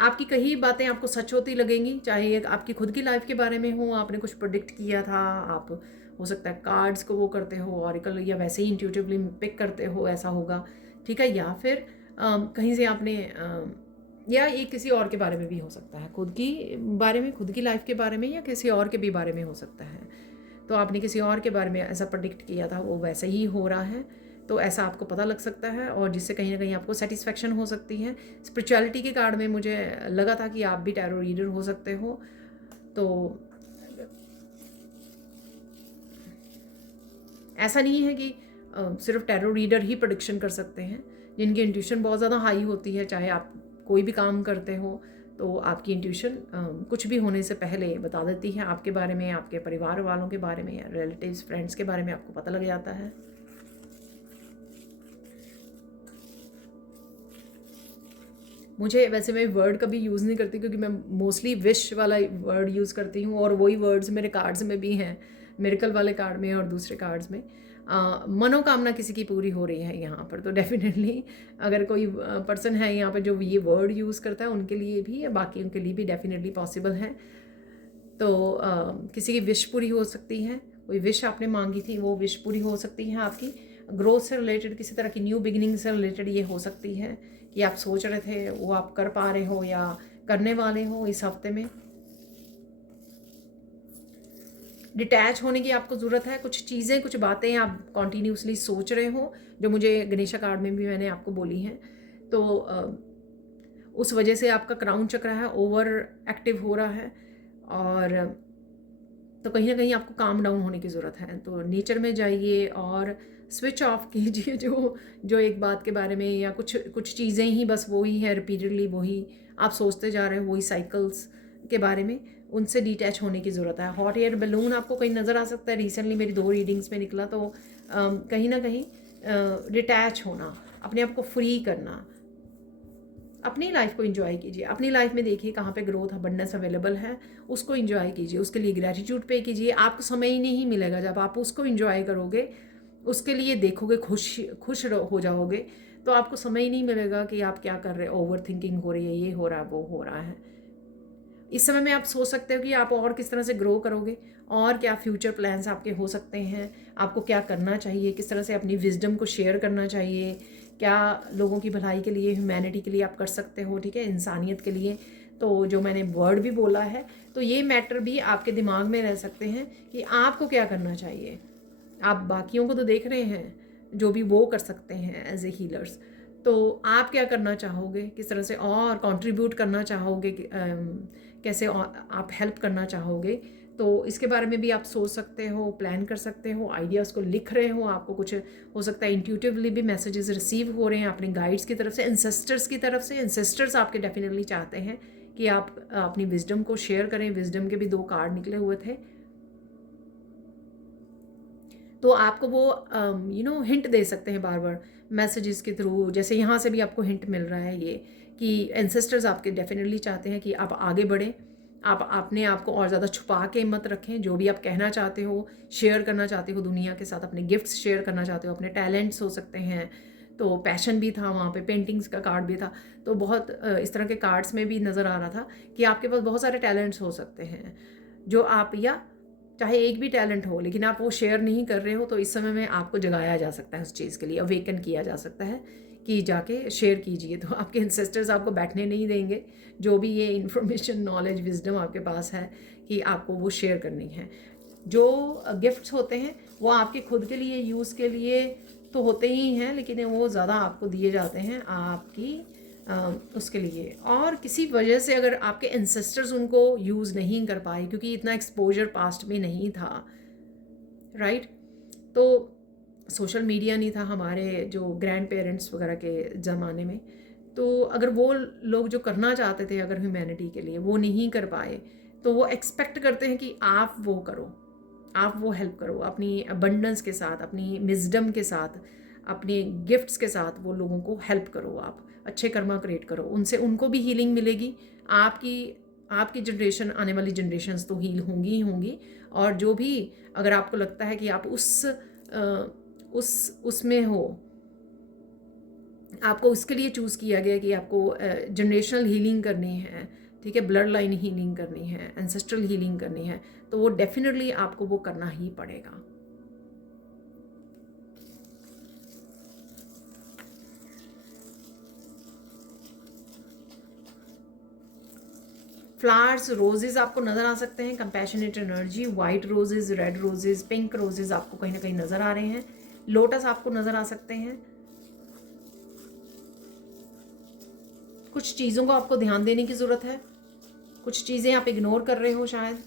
आपकी कई बातें आपको सच होती लगेंगी, चाहे एक आपकी खुद की लाइफ के बारे में हो, आपने कुछ प्रोडिक्ट किया था, आप हो सकता है कार्ड्स को वो करते हो ऑरिकल, या वैसे ही इंट्यूटिवली पिक करते हो, ऐसा होगा। ठीक है, या फिर कहीं से आपने या ये किसी और के बारे में भी हो सकता है, खुद की बारे में, खुद की लाइफ के बारे में, या किसी और के भी बारे में हो सकता है। तो आपने किसी और के बारे में ऐसा प्रेडिक्ट किया था, वो वैसे ही हो रहा है, तो ऐसा आपको पता लग सकता है, और जिससे कहीं ना कहीं आपको सेटिस्फेक्शन हो सकती है। स्पिरिचुअलिटी के कार्ड में मुझे लगा था कि आप भी टैरो रीडर हो सकते हो, तो ऐसा नहीं है कि सिर्फ टैरो रीडर ही प्रेडिक्शन कर सकते हैं। जिनकी इंट्यूशन बहुत ज़्यादा हाई होती है, चाहे आप कोई भी काम करते हो, तो आपकी इंट्यूशन कुछ भी होने से पहले बता देती है आपके बारे में, आपके परिवार वालों के बारे में, या रिलेटिव्स फ्रेंड्स के बारे में आपको पता लग जाता है। मुझे वैसे, मैं वर्ड कभी यूज़ नहीं करती, क्योंकि मैं मोस्टली विश वाला वर्ड यूज़ करती हूँ, और वही वर्ड्स मेरे कार्ड्स में भी हैं, मिरेकल वाले कार्ड में और दूसरे कार्ड्स में। मनोकामना किसी की पूरी हो रही है यहाँ पर, तो डेफिनेटली अगर कोई पर्सन है यहाँ पर जो ये वर्ड यूज़ करता है, उनके लिए भी या बाकी उनके लिए भी डेफिनेटली पॉसिबल है। तो किसी की विश पूरी हो सकती है, कोई विश आपने मांगी थी वो विश पूरी हो सकती है आपकी। ग्रोथ से रिलेटेड, किसी तरह की न्यू बिगिनिंग से रिलेटेड ये हो सकती है कि आप सोच रहे थे वो आप कर पा रहे हो या करने वाले हो इस हफ्ते में। डिटैच होने की आपको ज़रूरत है, कुछ चीज़ें, कुछ बातें आप कॉन्टीन्यूसली सोच रहे हो, जो मुझे गणेशा कार्ड में भी मैंने आपको बोली हैं, तो उस वजह से आपका क्राउन चक्र है ओवर एक्टिव हो रहा है, और तो कहीं ना कहीं आपको काम डाउन होने की ज़रूरत है। तो नेचर में जाइए और स्विच ऑफ कीजिए जो एक बात के बारे में, या कुछ चीज़ें ही बस वही है, रिपीटेडली वही आप सोचते जा रहे हो, वही साइकिल्स के बारे में, उनसे डिटैच होने की ज़रूरत है। हॉट एयर बैलून आपको कहीं नज़र आ सकता है, रिसेंटली मेरी 2 रीडिंग्स में निकला, तो कहीं ना कहीं डिटैच होना, अपने आप को फ्री करना, अपनी लाइफ को एंजॉय कीजिए। अपनी लाइफ में देखिए कहाँ पे ग्रोथ अबंडेंस अवेलेबल है, उसको एंजॉय कीजिए, उसके लिए ग्रैटिट्यूड पे कीजिए। आपको समय ही नहीं मिलेगा, जब आप उसको एंजॉय करोगे, उसके लिए देखोगे, खुश हो जाओगे, तो आपको समय ही नहीं मिलेगा कि आप क्या कर रहे हो, ओवर थिंकिंग हो रही है, ये हो रहा है, वो हो रहा है। इस समय में आप सोच सकते हो कि आप और किस तरह से ग्रो करोगे, और क्या फ्यूचर प्लान्स आपके हो सकते हैं, आपको क्या करना चाहिए, किस तरह से अपनी विजडम को शेयर करना चाहिए, क्या लोगों की भलाई के लिए, ह्यूमैनिटी के लिए आप कर सकते हो। ठीक है, इंसानियत के लिए। तो जो मैंने वर्ड भी बोला है, तो ये मैटर भी आपके दिमाग में रह सकते हैं कि आपको क्या करना चाहिए। आप बाकियों को तो देख रहे हैं जो भी वो कर सकते हैं एज ए हीलर्स, तो आप क्या करना चाहोगे, किस तरह से और कंट्रीब्यूट करना चाहोगे, कैसे आप हेल्प करना चाहोगे, तो इसके बारे में भी आप सोच सकते हो, प्लान कर सकते हो, आइडियाज़ को लिख रहे हो। आपको कुछ हो सकता है इंट्यूटिवली भी मैसेजेस रिसीव हो रहे हैं अपने गाइड्स की तरफ से, एंसेस्टर्स की तरफ से। एंसेस्टर्स आपके डेफिनेटली चाहते हैं कि आप अपनी विजडम को शेयर करें। विजडम के भी 2 कार्ड निकले हुए थे, तो आपको वो हिंट दे सकते हैं बार बार मैसेजेस के थ्रू। जैसे यहाँ से भी आपको हिंट मिल रहा है ये कि एंसेस्टर्स आपके डेफिनेटली चाहते हैं कि आप आगे बढ़ें, आप अपने आप को और ज़्यादा छुपा के मत रखें। जो भी आप कहना चाहते हो, शेयर करना चाहते हो दुनिया के साथ, अपने गिफ्ट्स शेयर करना चाहते हो, अपने टैलेंट्स हो सकते हैं। तो पैशन भी था वहाँ पे, पेंटिंग्स का कार्ड भी था, तो बहुत इस तरह के कार्ड्स में भी नज़र आ रहा था कि आपके पास बहुत सारे टैलेंट्स हो सकते हैं जो आप या चाहे एक भी टैलेंट हो लेकिन आप वो शेयर नहीं कर रहे हो, तो इस समय में आपको जगाया जा सकता है उस चीज़ के लिए, अवेकन किया जा सकता है कि जाके शेयर कीजिए। तो आपके एंसेस्टर्स आपको बैठने नहीं देंगे, जो भी ये इन्फॉर्मेशन, नॉलेज, विजडम आपके पास है कि आपको वो शेयर करनी है। जो गिफ्ट्स होते हैं वो आपके खुद के लिए, यूज़ के लिए तो होते ही हैं, लेकिन वो ज़्यादा आपको दिए जाते हैं आपकी उसके लिए। और किसी वजह से अगर आपके एंसेस्टर्स उनको यूज़ नहीं कर पाए क्योंकि इतना एक्सपोजर पास्ट में नहीं था, राइट, तो सोशल मीडिया नहीं था हमारे जो ग्रैंड पेरेंट्स वगैरह के ज़माने में, तो अगर वो लोग जो करना चाहते थे अगर ह्यूमैनिटी के लिए वो नहीं कर पाए, तो वो एक्सपेक्ट करते हैं कि आप वो करो, आप वो हेल्प करो अपनी अबंडेंस के साथ, अपनी विजडम के साथ, अपने गिफ्ट्स के साथ वो लोगों को हेल्प करो, आप अच्छे कर्मा क्रिएट करो, उनसे उनको भी हीलिंग मिलेगी, आपकी आपकी जनरेशन, आने वाली जनरेशन्स तो हील होंगी ही होंगी। और जो भी अगर आपको लगता है कि आप उसमें हो, आपको उसके लिए चूज़ किया गया कि आपको जनरेशनल हीलिंग करनी है, ठीक है, ब्लड लाइन हीलिंग करनी है, एंसेस्ट्रल हीलिंग करनी है, तो वो डेफिनेटली आपको वो करना ही पड़ेगा। फ्लावर्स, रोजेज आपको नज़र आ सकते हैं, compassionate energy, white roses, red roses, pink roses आपको कहीं ना कहीं नज़र आ रहे हैं, लोटस आपको नज़र आ सकते हैं। कुछ चीज़ों को आपको ध्यान देने की ज़रूरत है, कुछ चीज़ें आप इग्नोर कर रहे हो शायद।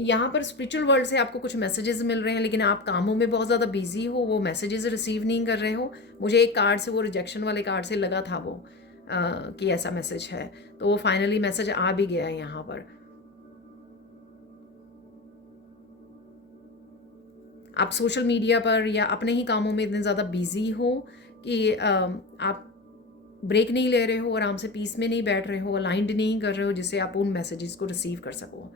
यहाँ पर स्पिरिचुअल वर्ल्ड से आपको कुछ मैसेजेस मिल रहे हैं, लेकिन आप कामों में बहुत ज़्यादा बिजी हो, वो मैसेजेस रिसीव नहीं कर रहे हो। मुझे एक कार्ड से, वो रिजेक्शन वाले कार्ड से लगा था वो कि ऐसा मैसेज है, तो वो फाइनली मैसेज आ भी गया है यहाँ पर। आप सोशल मीडिया पर या अपने ही कामों में इतने ज़्यादा बिजी हो कि आप ब्रेक नहीं ले रहे हो, आराम से पीस में नहीं बैठ रहे हो, अलाइंड नहीं कर रहे हो जिससे आप उन मैसेजेस को रिसीव कर सको।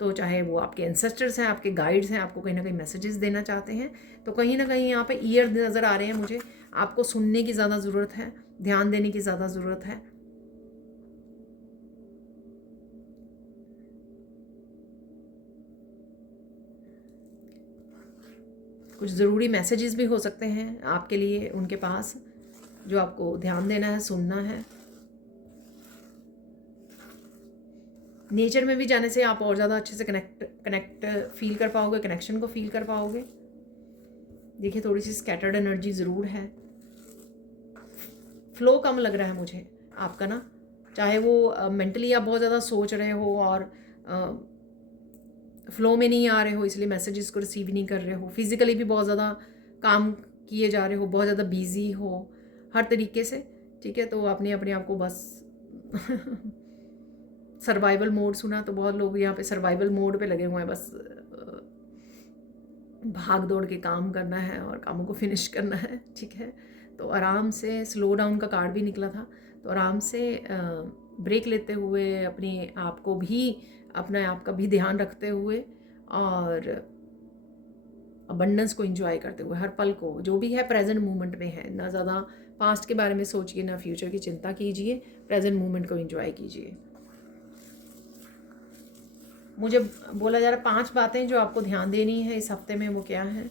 तो चाहे वो आपके एंसेस्टर्स हैं, आपके गाइड्स हैं, आपको कहीं ना कहीं मैसेजेस देना चाहते हैं, तो कहीं ना कहीं यहाँ पे ईयर नज़र आ रहे हैं मुझे। आपको सुनने की ज़्यादा ज़रूरत है, ध्यान देने की ज़्यादा ज़रूरत है। कुछ ज़रूरी मैसेजेस भी हो सकते हैं आपके लिए उनके पास, जो आपको ध्यान देना है, सुनना है। नेचर में भी जाने से आप और ज़्यादा अच्छे से कनेक्ट फील कर पाओगे, कनेक्शन को फील कर पाओगे। देखिए थोड़ी सी स्कैटर्ड एनर्जी ज़रूर है, फ्लो कम लग रहा है मुझे आपका ना, चाहे वो मेंटली आप बहुत ज़्यादा सोच रहे हो और फ्लो में नहीं आ रहे हो, इसलिए मैसेजेस को रिसीव नहीं कर रहे हो, फिज़िकली भी बहुत ज़्यादा काम किए जा रहे हो, बहुत ज़्यादा बिजी हो हर तरीके से, ठीक है, तो आपने अपने आप को बस सर्वाइवल मोड सुना, तो बहुत लोग यहाँ पे सर्वाइवल मोड पे लगे हुए हैं, बस भाग दौड़ के काम करना है और कामों को फिनिश करना है, ठीक है। तो आराम से, स्लो डाउन का कार्ड भी निकला था, तो आराम से ब्रेक लेते हुए, अपने आप को भी, अपने आप का भी ध्यान रखते हुए और अबंडेंस को एंजॉय करते हुए, हर पल को जो भी है प्रेजेंट मोमेंट में है, ना ज़्यादा पास्ट के बारे में सोचिए, ना फ्यूचर की चिंता कीजिए, प्रेजेंट मोमेंट को एंजॉय कीजिए। मुझे बोला जा रहा 5 बातें जो आपको ध्यान देनी है इस हफ्ते में, वो क्या है?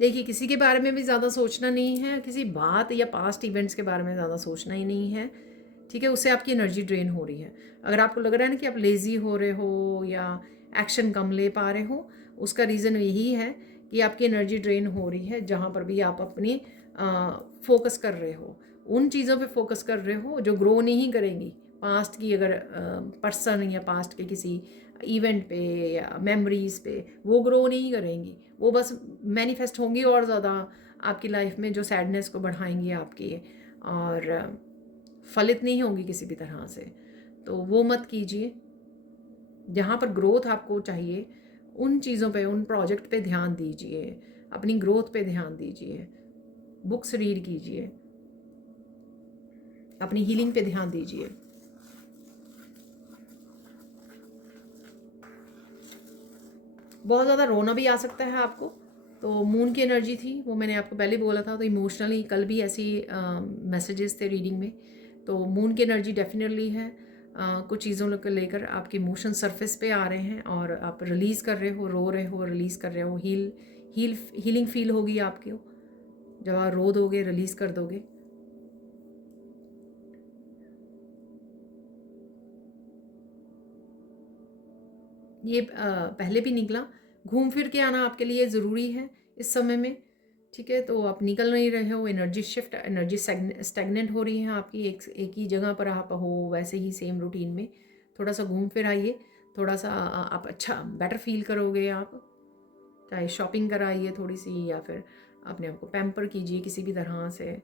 देखिए किसी के बारे में भी ज़्यादा सोचना नहीं है, किसी बात या पास्ट इवेंट्स के बारे में ज़्यादा सोचना ही नहीं है, ठीक है, उससे आपकी एनर्जी ड्रेन हो रही है। अगर आपको लग रहा है ना कि आप लेज़ी हो रहे हो या एक्शन कम ले पा रहे हो, उसका रीज़न यही है कि आपकी एनर्जी ड्रेन हो रही है, जहाँ पर भी आप अपनी फोकस कर रहे हो, उन चीज़ों पे फोकस कर रहे हो जो ग्रो नहीं करेंगी। पास्ट की अगर पर्सन या पास्ट के किसी इवेंट पे या मेमोरीज पे, वो ग्रो नहीं करेंगी, वो बस मैनिफेस्ट होंगी और ज़्यादा आपकी लाइफ में, जो सैडनेस को बढ़ाएंगी आपकी, और फलित नहीं होंगी किसी भी तरह से। तो वो मत कीजिए। जहाँ पर ग्रोथ आपको चाहिए, उन चीज़ों पे, उन प्रोजेक्ट पे ध्यान दीजिए, अपनी ग्रोथ पे ध्यान दीजिए, बुक्स रीड कीजिए, अपनी हीलिंग पे ध्यान दीजिए। बहुत ज़्यादा रोना भी आ सकता है आपको। तो मून की एनर्जी थी, वो मैंने आपको पहले बोला था। तो इमोशनली कल भी ऐसी मैसेजेस थे रीडिंग में। तो मून की एनर्जी डेफिनेटली है। कुछ चीज़ों को लेकर आपके इमोशन सरफेस पे आ रहे हैं और आप रिलीज़ कर रहे हो, रो रहे हो, रिलीज़ कर रहे हो। हीलिंग फील होगी आपको जब आप रो दोगे, रिलीज़ कर दोगे। ये पहले भी निकला। घूम फिर के आना आपके लिए ज़रूरी है इस समय में, ठीक है। तो आप निकल नहीं रहे हो, एनर्जी शिफ्ट, एनर्जी स्टैग्नेंट हो रही है आपकी, एक ही जगह पर आप हो वैसे ही सेम रूटीन में। थोड़ा सा घूम फिर आइए, थोड़ा सा आप अच्छा बेटर फील करोगे। आप चाहे शॉपिंग कराइए थोड़ी सी, या फिर अपने आप को पैम्पर कीजिए किसी भी तरह से।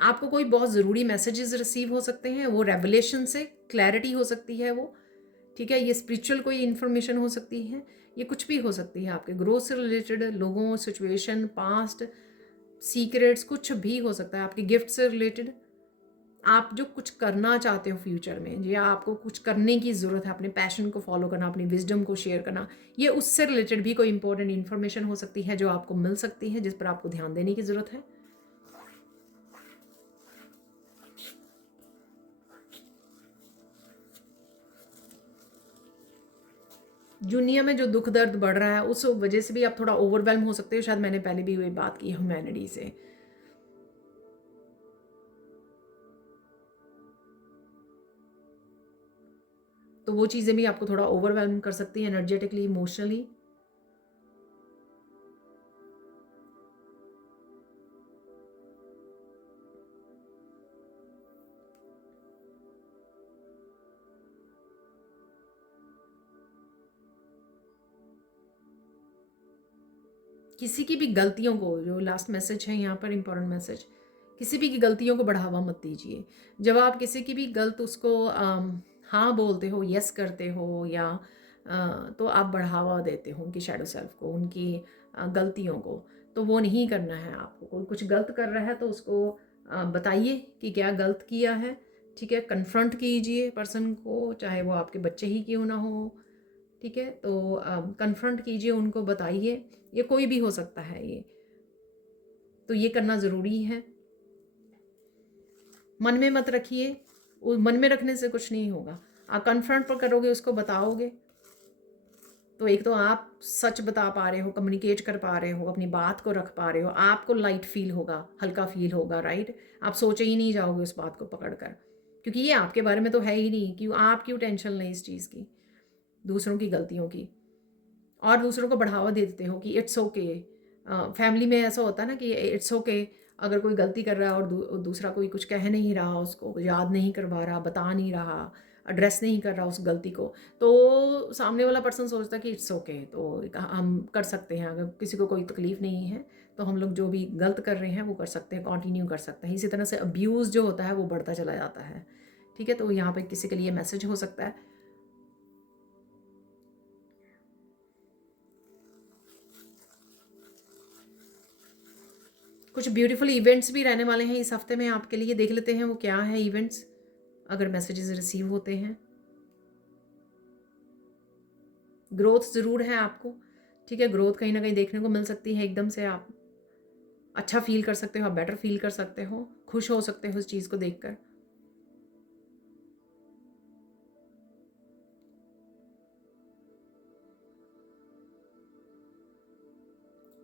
आपको कोई बहुत ज़रूरी मैसेजेस रिसीव हो सकते हैं, वो रेवलेशन से क्लैरिटी हो सकती है वो, ठीक है। ये स्पिरिचुअल कोई इन्फॉर्मेशन हो सकती है, ये कुछ भी हो सकती है। आपके ग्रोथ से रिलेटेड, लोगों, सिचुएशन, पास्ट, सीक्रेट्स, कुछ भी हो सकता है। आपके गिफ्ट से रिलेटेड, आप जो कुछ करना चाहते हो फ्यूचर में, या आपको कुछ करने की ज़रूरत है, अपने पैशन को फॉलो करना, अपनी विजडम को शेयर करना, ये उससे रिलेटेड भी कोई इंपॉर्टेंट इन्फॉर्मेशन हो सकती है जो आपको मिल सकती है, जिस पर आपको ध्यान देने की ज़रूरत है। दुनिया में जो दुख दर्द बढ़ रहा है उस वजह से भी आप थोड़ा ओवरवेल्म हो सकते हो। शायद मैंने पहले भी वही बात की ह्यूमैनिटी से। तो वो चीज़ें भी आपको थोड़ा ओवरवेल्म कर सकती हैं एनर्जेटिकली, इमोशनली। किसी की भी गलतियों को, जो लास्ट मैसेज है यहाँ पर इम्पोर्टेंट मैसेज, किसी भी की गलतियों को बढ़ावा मत दीजिए। जब आप किसी की भी गलत उसको हाँ बोलते हो, यस करते हो, या तो आप बढ़ावा देते हो उनकी शैडो सेल्फ को, उनकी गलतियों को। तो वो नहीं करना है आपको। कोई कुछ गलत कर रहा है तो उसको बताइए कि क्या गलत किया है, ठीक है। कन्फ्रंट कीजिए पर्सन को, चाहे वो आपके बच्चे ही क्यों ना हो, ठीक है। तो कन्फ्रंट कीजिए, उनको बताइए। ये कोई भी हो सकता है ये, तो ये करना ज़रूरी है। मन में मत रखिए, मन में रखने से कुछ नहीं होगा। आप कन्फ्रंट पर करोगे, उसको बताओगे, तो एक तो आप सच बता पा रहे हो, कम्युनिकेट कर पा रहे हो, अपनी बात को रख पा रहे हो, आपको लाइट फील होगा, हल्का फील होगा, राइट। आप सोचे ही नहीं जाओगे उस बात को पकड़ कर, क्योंकि ये आपके बारे में तो है ही नहीं। आप क्यों टेंशन लें इस चीज़ की, दूसरों की गलतियों की, और दूसरों को बढ़ावा दे देते हो कि इट्स ओके। फैमिली में ऐसा होता है ना कि इट्स ओके, अगर कोई गलती कर रहा है और दूसरा कोई कुछ कह नहीं रहा, उसको याद नहीं करवा रहा, बता नहीं रहा, एड्रेस नहीं कर रहा उस गलती को, तो सामने वाला पर्सन सोचता है कि इट्स ओके, तो हम कर सकते हैं। अगर किसी को कोई तकलीफ़ नहीं है तो हम लोग जो भी गलत कर रहे हैं वो कर सकते हैं, कंटिन्यू कर सकते हैं। इसी तरह से अब्यूज़ जो होता है वो बढ़ता चला जाता है, ठीक है। तो यहाँ पे किसी के लिए मैसेज हो सकता है। कुछ ब्यूटीफुल इवेंट्स भी रहने वाले हैं इस हफ्ते में आपके लिए। देख लेते हैं वो क्या है इवेंट्स, अगर मैसेजेस रिसीव होते हैं। ग्रोथ ज़रूर है आपको, ठीक है। ग्रोथ कहीं ना कहीं देखने को मिल सकती है। एकदम से आप अच्छा फील कर सकते हो, आप बेटर फील कर सकते हो, खुश हो सकते हो इस चीज़ को देखकर।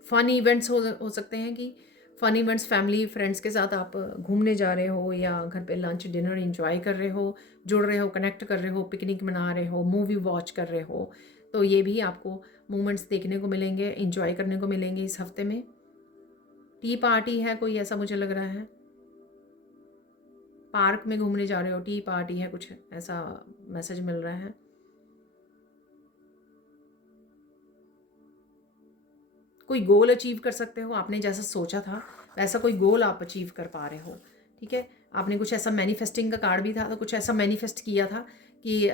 फन इवेंट्स हो सकते हैं कि फन इवेंट्स फैमिली फ्रेंड्स के साथ आप घूमने जा रहे हो, या घर पे लंच डिनर एंजॉय कर रहे हो, जुड़ रहे हो, कनेक्ट कर रहे हो, पिकनिक मना रहे हो, मूवी वॉच कर रहे हो। तो ये भी आपको मोमेंट्स देखने को मिलेंगे, एंजॉय करने को मिलेंगे इस हफ्ते में। टी पार्टी है कोई, ऐसा मुझे लग रहा है। पार्क में घूमने जा रहे हो, टी पार्टी है, कुछ ऐसा मैसेज मिल रहा है। कोई गोल अचीव कर सकते हो, आपने जैसा सोचा था वैसा कोई गोल आप अचीव कर पा रहे हो, ठीक है। आपने कुछ ऐसा, मैनिफेस्टिंग का कार्ड भी था, तो कुछ ऐसा मैनिफेस्ट किया था कि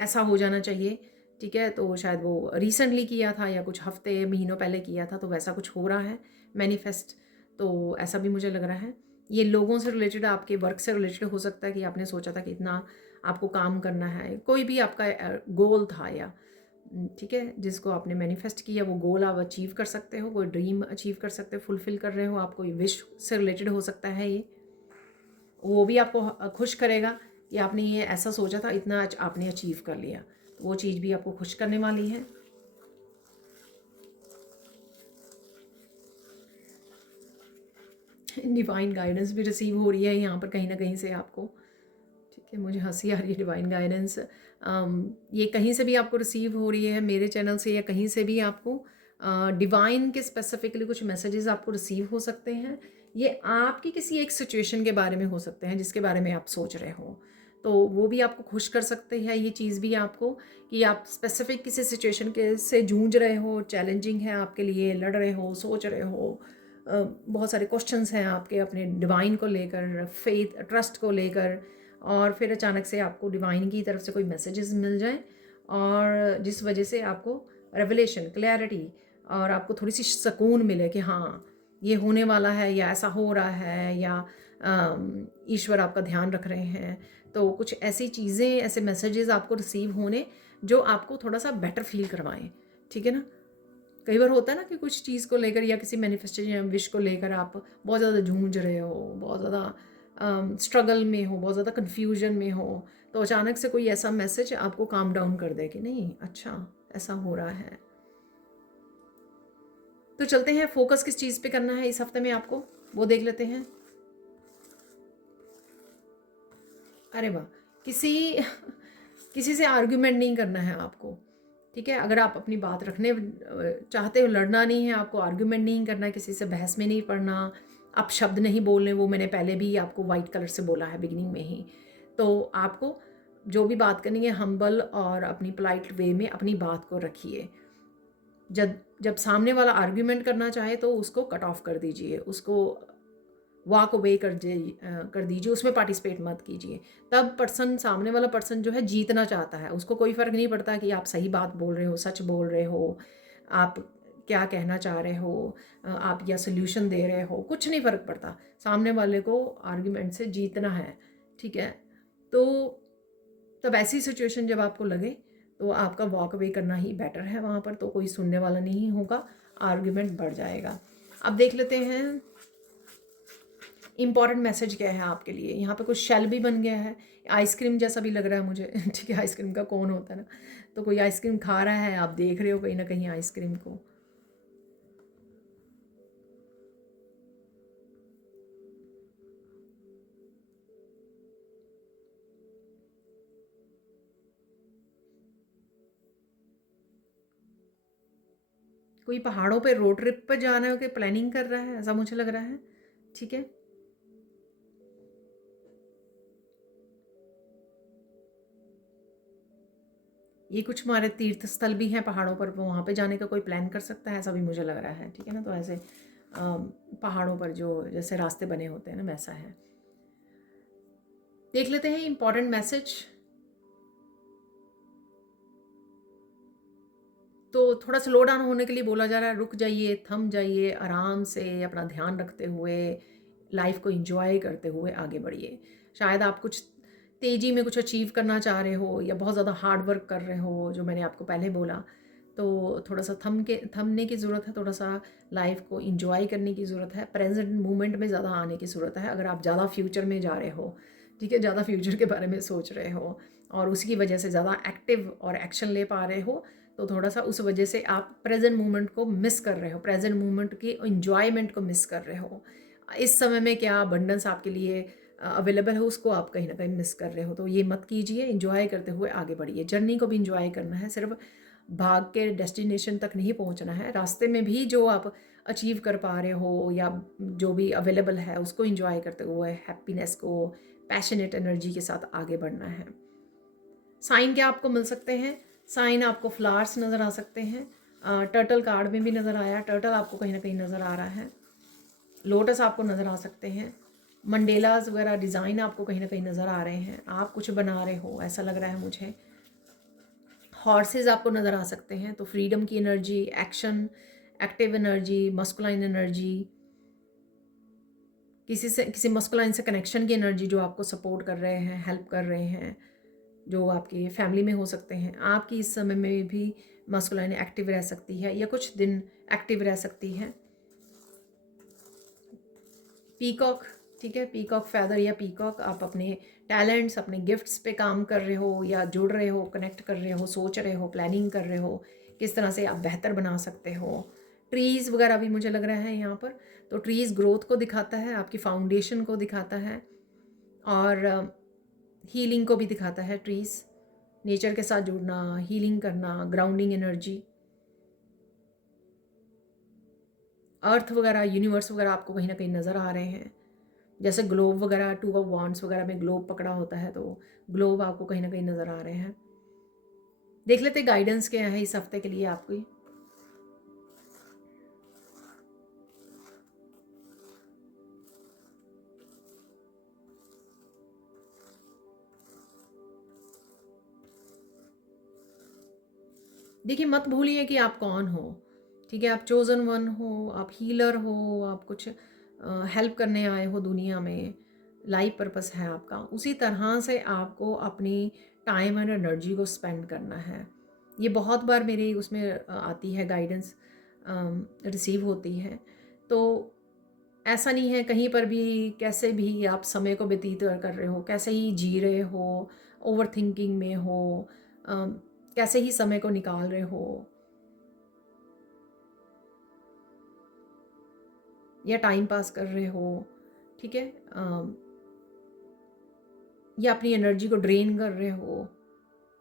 ऐसा हो जाना चाहिए, ठीक है। तो शायद वो रिसेंटली किया था या कुछ हफ्ते महीनों पहले किया था, तो वैसा कुछ हो रहा है मैनिफेस्ट। तो ऐसा भी मुझे लग रहा है। ये लोगों से रिलेटेड, आपके वर्क से रिलेटेड हो सकता है कि आपने सोचा था कि इतना आपको काम करना है, कोई भी आपका गोल था या ठीक है, जिसको आपने मैनिफेस्ट किया वो गोल आप अचीव कर सकते हो, कोई ड्रीम अचीव कर सकते हो, फुलफिल कर रहे हो, आप कोई विश से रिलेटेड हो सकता है ये, वो भी आपको खुश करेगा कि आपने ये ऐसा सोचा था, इतना आपने अचीव कर लिया, तो वो चीज़ भी आपको खुश करने वाली है। डिवाइन गाइडेंस भी रिसीव हो रही है यहाँ पर कहीं ना कहीं से आपको, ठीक है, मुझे हंसी आ रही है। डिवाइन गाइडेंस ये कहीं से भी आपको रिसीव हो रही है, मेरे चैनल से या कहीं से भी आपको डिवाइन के स्पेसिफिकली कुछ मैसेजेस आपको रिसीव हो सकते हैं। ये आपकी किसी एक सिचुएशन के बारे में हो सकते हैं जिसके बारे में आप सोच रहे हो, तो वो भी आपको खुश कर सकते हैं ये चीज़ भी आपको, कि आप स्पेसिफिक किसी सिचुएशन के से जूझ रहे हो, चैलेंजिंग है आपके लिए, लड़ रहे हो, सोच रहे हो, बहुत सारे क्वेश्चंस हैं आपके अपने डिवाइन को लेकर, फेथ ट्रस्ट को लेकर, और फिर अचानक से आपको डिवाइन की तरफ से कोई मैसेजेस मिल जाए और जिस वजह से आपको रेवलेशन, क्लैरिटी, और आपको थोड़ी सी सुकून मिले कि हाँ ये होने वाला है या ऐसा हो रहा है, या ईश्वर आपका ध्यान रख रहे हैं। तो कुछ ऐसी चीज़ें, ऐसे मैसेजेस आपको रिसीव होने जो आपको थोड़ा सा बेटर फील करवाएं, ठीक है ना। कई बार होता है ना कि कुछ चीज़ को लेकर या किसी मैनिफेस्टेशन या विश को लेकर आप बहुत ज़्यादा जूझ रहे हो, बहुत ज़्यादा स्ट्रगल में हो, बहुत ज़्यादा कन्फ्यूजन में हो, तो अचानक से कोई ऐसा मैसेज आपको काम डाउन कर दे कि नहीं अच्छा ऐसा हो रहा है। तो चलते हैं, फोकस किस चीज़ पे करना है इस हफ्ते में आपको, वो देख लेते हैं। अरे वाह, किसी किसी से आर्ग्यूमेंट नहीं करना है आपको, ठीक है। अगर आप अपनी बात रखने चाहते हो, लड़ना नहीं है आपको, आर्ग्यूमेंट नहीं करना है, किसी से बहस में नहीं पड़ना, आप शब्द नहीं बोलने, वो मैंने पहले भी आपको वाइट कलर से बोला है बिगिनिंग में ही। तो आपको जो भी बात करनी है हम्बल और अपनी पोलाइट वे में अपनी बात को रखिए। जब जब सामने वाला आर्ग्यूमेंट करना चाहे तो उसको कट ऑफ कर दीजिए, उसको वॉक अवे कर दीजिए, उसमें पार्टिसिपेट मत कीजिए। तब पर्सन, सामने वाला पर्सन जो है जीतना चाहता है, उसको कोई फ़र्क नहीं पड़ता कि आप सही बात बोल रहे हो, सच बोल रहे हो, आप क्या कहना चाह रहे हो, आप या सोल्यूशन दे रहे हो, कुछ नहीं फ़र्क पड़ता। सामने वाले को आर्ग्यूमेंट से जीतना है, ठीक है। तो तब ऐसी सिचुएशन जब आपको लगे तो आपका वॉक अवे करना ही बेटर है, वहाँ पर तो कोई सुनने वाला नहीं होगा, आर्ग्यूमेंट बढ़ जाएगा। अब देख लेते हैं इंपॉर्टेंट मैसेज क्या है आपके लिए। यहाँ पे कुछ शेल भी बन गया है, आइसक्रीम जैसा भी लग रहा है मुझे ठीक है, आइसक्रीम का कौन होता है ना, तो कोई आइसक्रीम खा रहा है, आप देख रहे हो कहीं ना कहीं आइसक्रीम को। कोई पहाड़ों पे रोड ट्रिप पर जाने की प्लानिंग कर रहा है, ऐसा मुझे लग रहा है, ठीक है। ये कुछ हमारे तीर्थ स्थल भी हैं पहाड़ों पर, वहाँ पे जाने का कोई प्लान कर सकता है, ऐसा भी मुझे लग रहा है, ठीक है ना। तो ऐसे पहाड़ों पर जो जैसे रास्ते बने होते हैं ना, वैसा है। देख लेते हैं इंपॉर्टेंट मैसेज। तो थोड़ा स्लो डाउन होने के लिए बोला जा रहा है, रुक जाइए, थम जाइए, आराम से अपना ध्यान रखते हुए लाइफ को एंजॉय करते हुए आगे बढ़िए। शायद आप कुछ तेज़ी में कुछ अचीव करना चाह रहे हो या बहुत ज़्यादा हार्ड वर्क कर रहे हो, जो मैंने आपको पहले बोला, तो थोड़ा सा थमने की ज़रूरत है, थोड़ा सा लाइफ को एंजॉय करने की ज़रूरत है, प्रेजेंट मोमेंट में ज़्यादा आने की ज़रूरत है। अगर आप ज़्यादा फ्यूचर में जा रहे हो, ठीक है, ज़्यादा फ्यूचर के बारे में सोच रहे हो और उसकी वजह से ज़्यादा एक्टिव और एक्शन ले पा रहे हो, तो थोड़ा सा उस वजह से आप प्रेजेंट मोमेंट को मिस कर रहे हो, प्रेजेंट मोमेंट की एंजॉयमेंट को मिस कर रहे हो। इस समय में क्या अबंडेंस आपके लिए अवेलेबल है, उसको आप कहीं ना कहीं मिस कर रहे हो। तो ये मत कीजिए, एंजॉय करते हुए आगे बढ़िए। जर्नी को भी एंजॉय करना है, सिर्फ भाग के डेस्टिनेशन तक नहीं पहुंचना है। रास्ते में भी जो आप अचीव कर पा रहे हो या जो भी अवेलेबल है उसको एंजॉय करते हुए हैप्पीनेस को, पैशनेट एनर्जी के साथ आगे बढ़ना है। साइन क्या आपको मिल सकते हैं? साइन आपको फ्लावर्स नज़र आ सकते हैं, टर्टल कार्ड में भी नज़र आया, टर्टल आपको कहीं ना कहीं नज़र आ रहा है, लोटस आपको नज़र आ सकते हैं, मंडेलाज वगैरह डिज़ाइन आपको कहीं ना कहीं नज़र आ रहे हैं, आप कुछ बना रहे हो ऐसा लग रहा है मुझे। हॉर्सेस आपको नज़र आ सकते हैं, तो फ्रीडम की energy, action, active energy, masculine energy, किसी मस्कुलाइन से कनेक्शन की एनर्जी जो आपको सपोर्ट कर रहे हैं, हेल्प कर रहे हैं, जो आपके फैमिली में हो सकते हैं। आपकी इस समय में भी मस्कुलाइन एक्टिव रह सकती है या कुछ दिन एक्टिव रह सकती है। पीकॉक, ठीक है, पीकॉक फैदर या पीकॉक, आप अपने टैलेंट्स, अपने गिफ्ट्स पे काम कर रहे हो या जुड़ रहे हो, कनेक्ट कर रहे हो, सोच रहे हो, प्लानिंग कर रहे हो किस तरह से आप बेहतर बना सकते हो। ट्रीज़ वगैरह भी मुझे लग रहा है यहाँ पर, तो ट्रीज़ ग्रोथ को दिखाता है, आपकी फाउंडेशन को दिखाता है और हीलिंग को भी दिखाता है। ट्रीज़ नेचर के साथ जुड़ना, हीलिंग करना, ग्राउंडिंग एनर्जी, अर्थ वगैरह, यूनिवर्स वगैरह आपको कहीं ना कहीं नज़र आ रहे हैं। जैसे ग्लोब वगैरह, 2 ऑफ वांड्स वगैरह में ग्लोब पकड़ा होता है, तो ग्लोब आपको कहीं ना कहीं नज़र आ रहे हैं। देख लेते गाइडेंस क्या है इस हफ्ते के लिए आपकी। देखिए, मत भूलिए कि आप कौन हो, ठीक है, आप चोजन वन हो, आप हीलर हो, आप कुछ हेल्प करने आए हो दुनिया में, लाइफ पर्पस है आपका। उसी तरह से आपको अपनी टाइम एंड एनर्जी को स्पेंड करना है। ये बहुत बार मेरी उसमें आती है गाइडेंस, रिसीव होती है। तो ऐसा नहीं है कहीं पर भी कैसे भी आप समय को व्यतीत कर रहे हो, कैसे ही जी रहे हो, ओवर थिंकिंग में हो, कैसे ही समय को निकाल रहे हो या टाइम पास कर रहे हो, ठीक है, या अपनी एनर्जी को ड्रेन कर रहे हो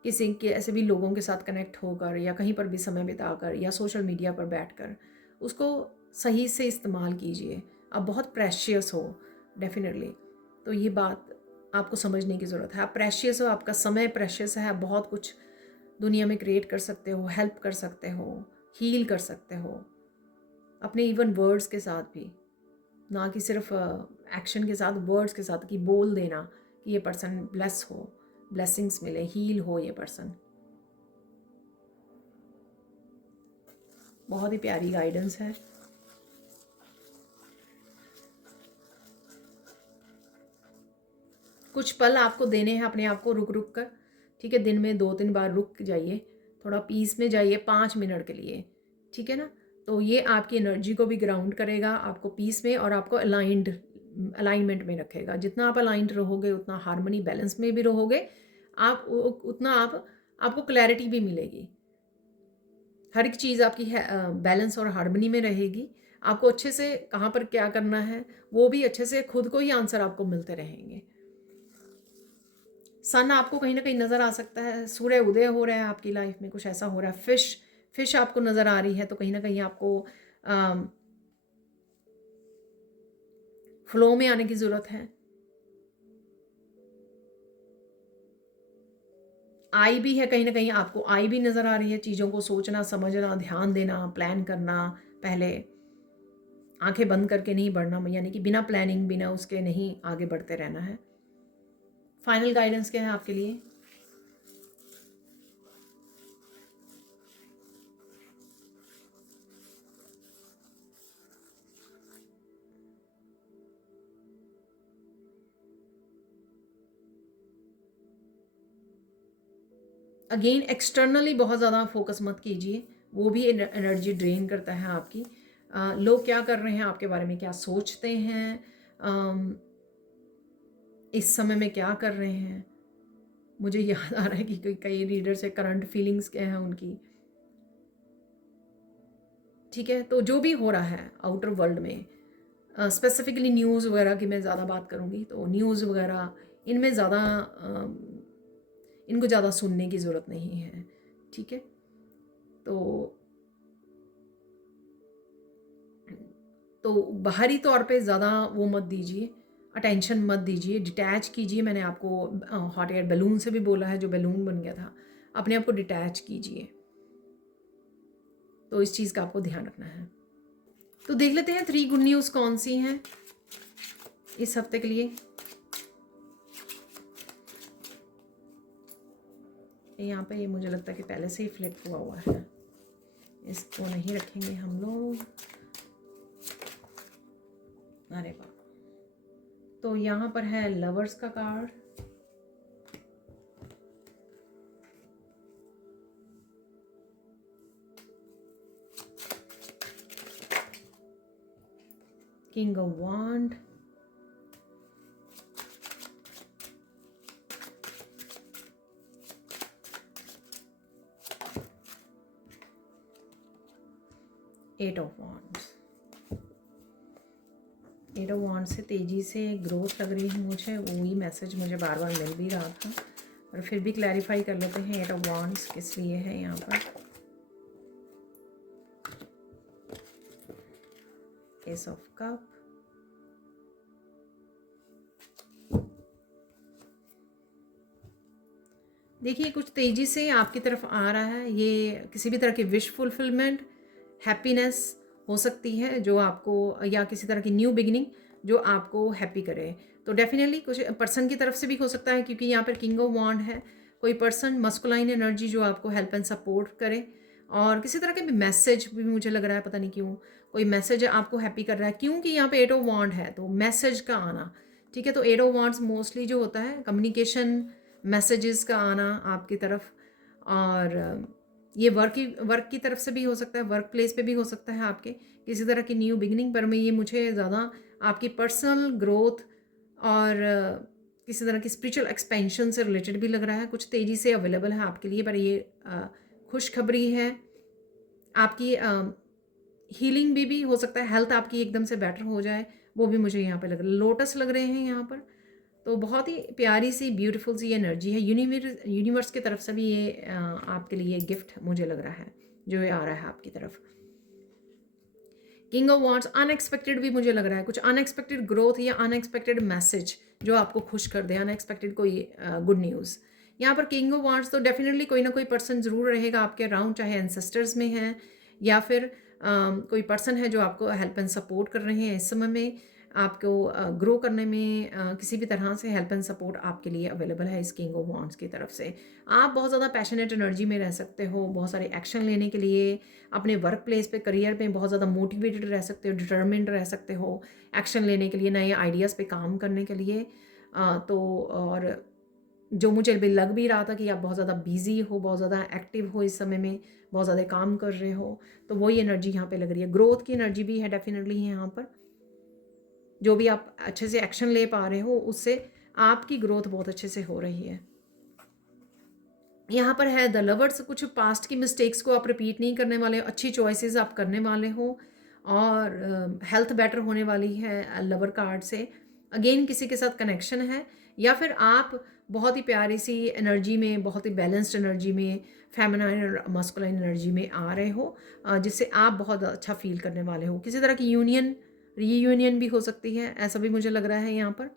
किसी के ऐसे भी लोगों के साथ कनेक्ट होकर या कहीं पर भी समय बिताकर या सोशल मीडिया पर बैठकर, उसको सही से इस्तेमाल कीजिए। आप बहुत प्रेशियस हो डेफिनेटली, तो ये बात आपको समझने की ज़रूरत है। आप प्रेशियस हो, आपका समय प्रेशियस है, आप बहुत कुछ दुनिया में क्रिएट कर सकते हो, हेल्प कर सकते हो, हील कर सकते हो अपने इवन वर्ड्स के साथ भी, ना कि सिर्फ एक्शन के साथ, वर्ड्स के साथ, कि बोल देना कि ये पर्सन ब्लेस हो, ब्लेसिंग्स मिले, हील हो ये पर्सन। बहुत ही प्यारी गाइडेंस है। कुछ पल आपको देने हैं अपने आप को रुक रुक कर, ठीक है, दिन में 2-3 बार रुक जाइए, थोड़ा पीस में जाइए 5 मिनट के लिए, ठीक है ना। तो ये आपकी एनर्जी को भी ग्राउंड करेगा, आपको पीस में और आपको अलाइनमेंट में रखेगा। जितना आप अलाइंड रहोगे उतना हार्मनी बैलेंस में भी रहोगे, आप उतना आपको क्लैरिटी भी मिलेगी। हर एक चीज़ आपकी बैलेंस और हार्मनी में रहेगी। आपको अच्छे से कहाँ पर क्या करना है वो भी अच्छे से खुद को ही आंसर आपको मिलते रहेंगे। सन आपको कहीं ना कहीं नज़र आ सकता है, सूर्य उदय हो रहा है आपकी लाइफ में, कुछ ऐसा हो रहा है। फिश आपको नज़र आ रही है, तो कहीं ना कहीं आपको फ्लो में आने की ज़रूरत है। आई भी है, कहीं ना कहीं आपको आई भी नज़र आ रही है, चीज़ों को सोचना, समझना, ध्यान देना, प्लान करना, पहले आंखें बंद करके नहीं बढ़ना, यानी कि बिना प्लानिंग, बिना उसके नहीं आगे बढ़ते रहना है। फाइनल गाइडेंस क्या है आपके लिए? अगेन एक्सटर्नली बहुत ज़्यादा फोकस मत कीजिए, वो भी एनर्जी ड्रेन करता है आपकी। लोग क्या कर रहे हैं आपके बारे में, क्या सोचते हैं, इस समय में क्या कर रहे हैं। मुझे याद आ रहा है कि कई रीडर से करंट फीलिंग्स क्या हैं उनकी, ठीक है। तो जो भी हो रहा है आउटर वर्ल्ड में, स्पेसिफिकली न्यूज़ वगैरह की मैं ज़्यादा बात करूँगी, तो न्यूज़ वगैरह इनमें ज़्यादा इनको ज़्यादा सुनने की ज़रूरत नहीं है, ठीक है। तो बाहरी तौर पे ज़्यादा वो मत दीजिए, अटेंशन मत दीजिए, डिटैच कीजिए। मैंने आपको हॉट एयर बैलून से भी बोला है, जो बैलून बन गया था, अपने आप को डिटैच कीजिए। तो इस चीज़ का आपको ध्यान रखना है। तो देख लेते हैं 3 गुड न्यूज़ कौन सी हैं इस हफ्ते के लिए। यहाँ पे ये मुझे लगता है कि पहले से ही फ्लिप हुआ है, इसको नहीं रखेंगे हम लोग। अरे वाह, तो यहाँ पर है लवर्स का card, king of wand, eight of wands. Eight of wand से तेज़ी से ग्रोथ लग रही है मुझे, वही मैसेज मुझे बार बार मिल भी रहा था, और फिर भी क्लैरिफाई कर लेते हैं एट ऑफ वांड्स किस लिए है यहाँ पर। एस ऑफ कप, देखिए कुछ तेज़ी से आपकी तरफ आ रहा है, ये किसी भी तरह की विश फुलफिलमेंट, हैप्पीनेस हो सकती है जो आपको, या किसी तरह की न्यू बिगिनिंग जो आपको हैप्पी करे। तो डेफिनेटली कुछ पर्सन की तरफ से भी हो सकता है, क्योंकि यहाँ पर किंग ऑफ वांड है, कोई पर्सन मस्कुलाइन एनर्जी जो आपको हेल्प एंड सपोर्ट करे, और किसी तरह के भी मैसेज भी मुझे लग रहा है, पता नहीं क्यों कोई मैसेज आपको हैप्पी कर रहा है, क्योंकि यहाँ पे एट ऑफ वांड है तो मैसेज का आना, ठीक है। तो एट ऑफ वांड्स मोस्टली जो होता है कम्युनिकेशन, मैसेजेस का आना आपकी तरफ, और ये वर्क की तरफ से भी हो सकता है, वर्क प्लेस पे भी हो सकता है आपके किसी तरह की न्यू बिगिनिंग, पर मैं ये मुझे ज़्यादा आपकी पर्सनल ग्रोथ और किसी तरह की स्पिरिचुअल एक्सपेंशन से रिलेटेड भी लग रहा है, कुछ तेज़ी से अवेलेबल है आपके लिए। पर ये खुशखबरी है आपकी, हीलिंग भी हो सकता है, हेल्थ आपकी एकदम से बेटर हो जाए, वो भी मुझे यहाँ पे लग रहा है। लोटस लग रहे हैं यहाँ पर, तो बहुत ही प्यारी सी ब्यूटीफुल सी एनर्जी है, यूनिवर्स की तरफ से भी ये आपके लिए गिफ्ट मुझे लग रहा है जो ये आ रहा है आपकी तरफ। किंग ऑफ वांड्स अनएक्सपेक्टेड भी मुझे लग रहा है, कुछ अनएक्सपेक्टेड ग्रोथ या अनएक्सपेक्टेड मैसेज जो आपको खुश कर दे, अनएक्सपेक्टेड कोई गुड न्यूज़। यहाँ पर किंग ऑफ वांड्स तो डेफिनेटली कोई ना कोई पर्सन ज़रूर रहेगा आपके अराउंड, चाहे एंसेस्टर्स में हैं या फिर कोई पर्सन है जो आपको हेल्प एंड सपोर्ट कर रहे हैं इस समय में, आपको ग्रो करने में किसी भी तरह से हेल्प एंड सपोर्ट आपके लिए अवेलेबल है इस किंग ऑफ वांड्स की तरफ से। आप बहुत ज़्यादा पैशनेट एनर्जी में रह सकते हो, बहुत सारे एक्शन लेने के लिए अपने वर्क प्लेस पे, करियर में बहुत ज़्यादा मोटिवेटेड रह सकते हो, डिटर्मिन्ड रह सकते हो एक्शन लेने के लिए, नए आइडियाज़ पे काम करने के लिए। तो और जो मुझे भी लग भी रहा था कि आप बहुत ज़्यादा बिजी हो, बहुत ज़्यादा एक्टिव हो इस समय में, बहुत ज़्यादा काम कर रहे हो, तो वही एनर्जी यहाँ पे लग रही है। ग्रोथ की एनर्जी भी है डेफिनेटली यहाँ पर, जो भी आप अच्छे से एक्शन ले पा रहे हो उससे आपकी ग्रोथ बहुत अच्छे से हो रही है। यहाँ पर है द लवर्स, कुछ पास्ट की मिस्टेक्स को आप रिपीट नहीं करने वाले हो, अच्छी चॉइसेस आप करने वाले हो, और हेल्थ बेटर होने वाली है लवर कार्ड से। अगेन किसी के साथ कनेक्शन है, या फिर आप बहुत ही प्यारी सी एनर्जी में, बहुत ही बैलेंस्ड एनर्जी में, फेमिनाइन और मस्कुलाइन एनर्जी में आ रहे हो, जिससे आप बहुत अच्छा फील करने वाले हो। किसी तरह की यूनियन, रीयूनियन भी हो सकती है, ऐसा भी मुझे लग रहा है यहाँ पर।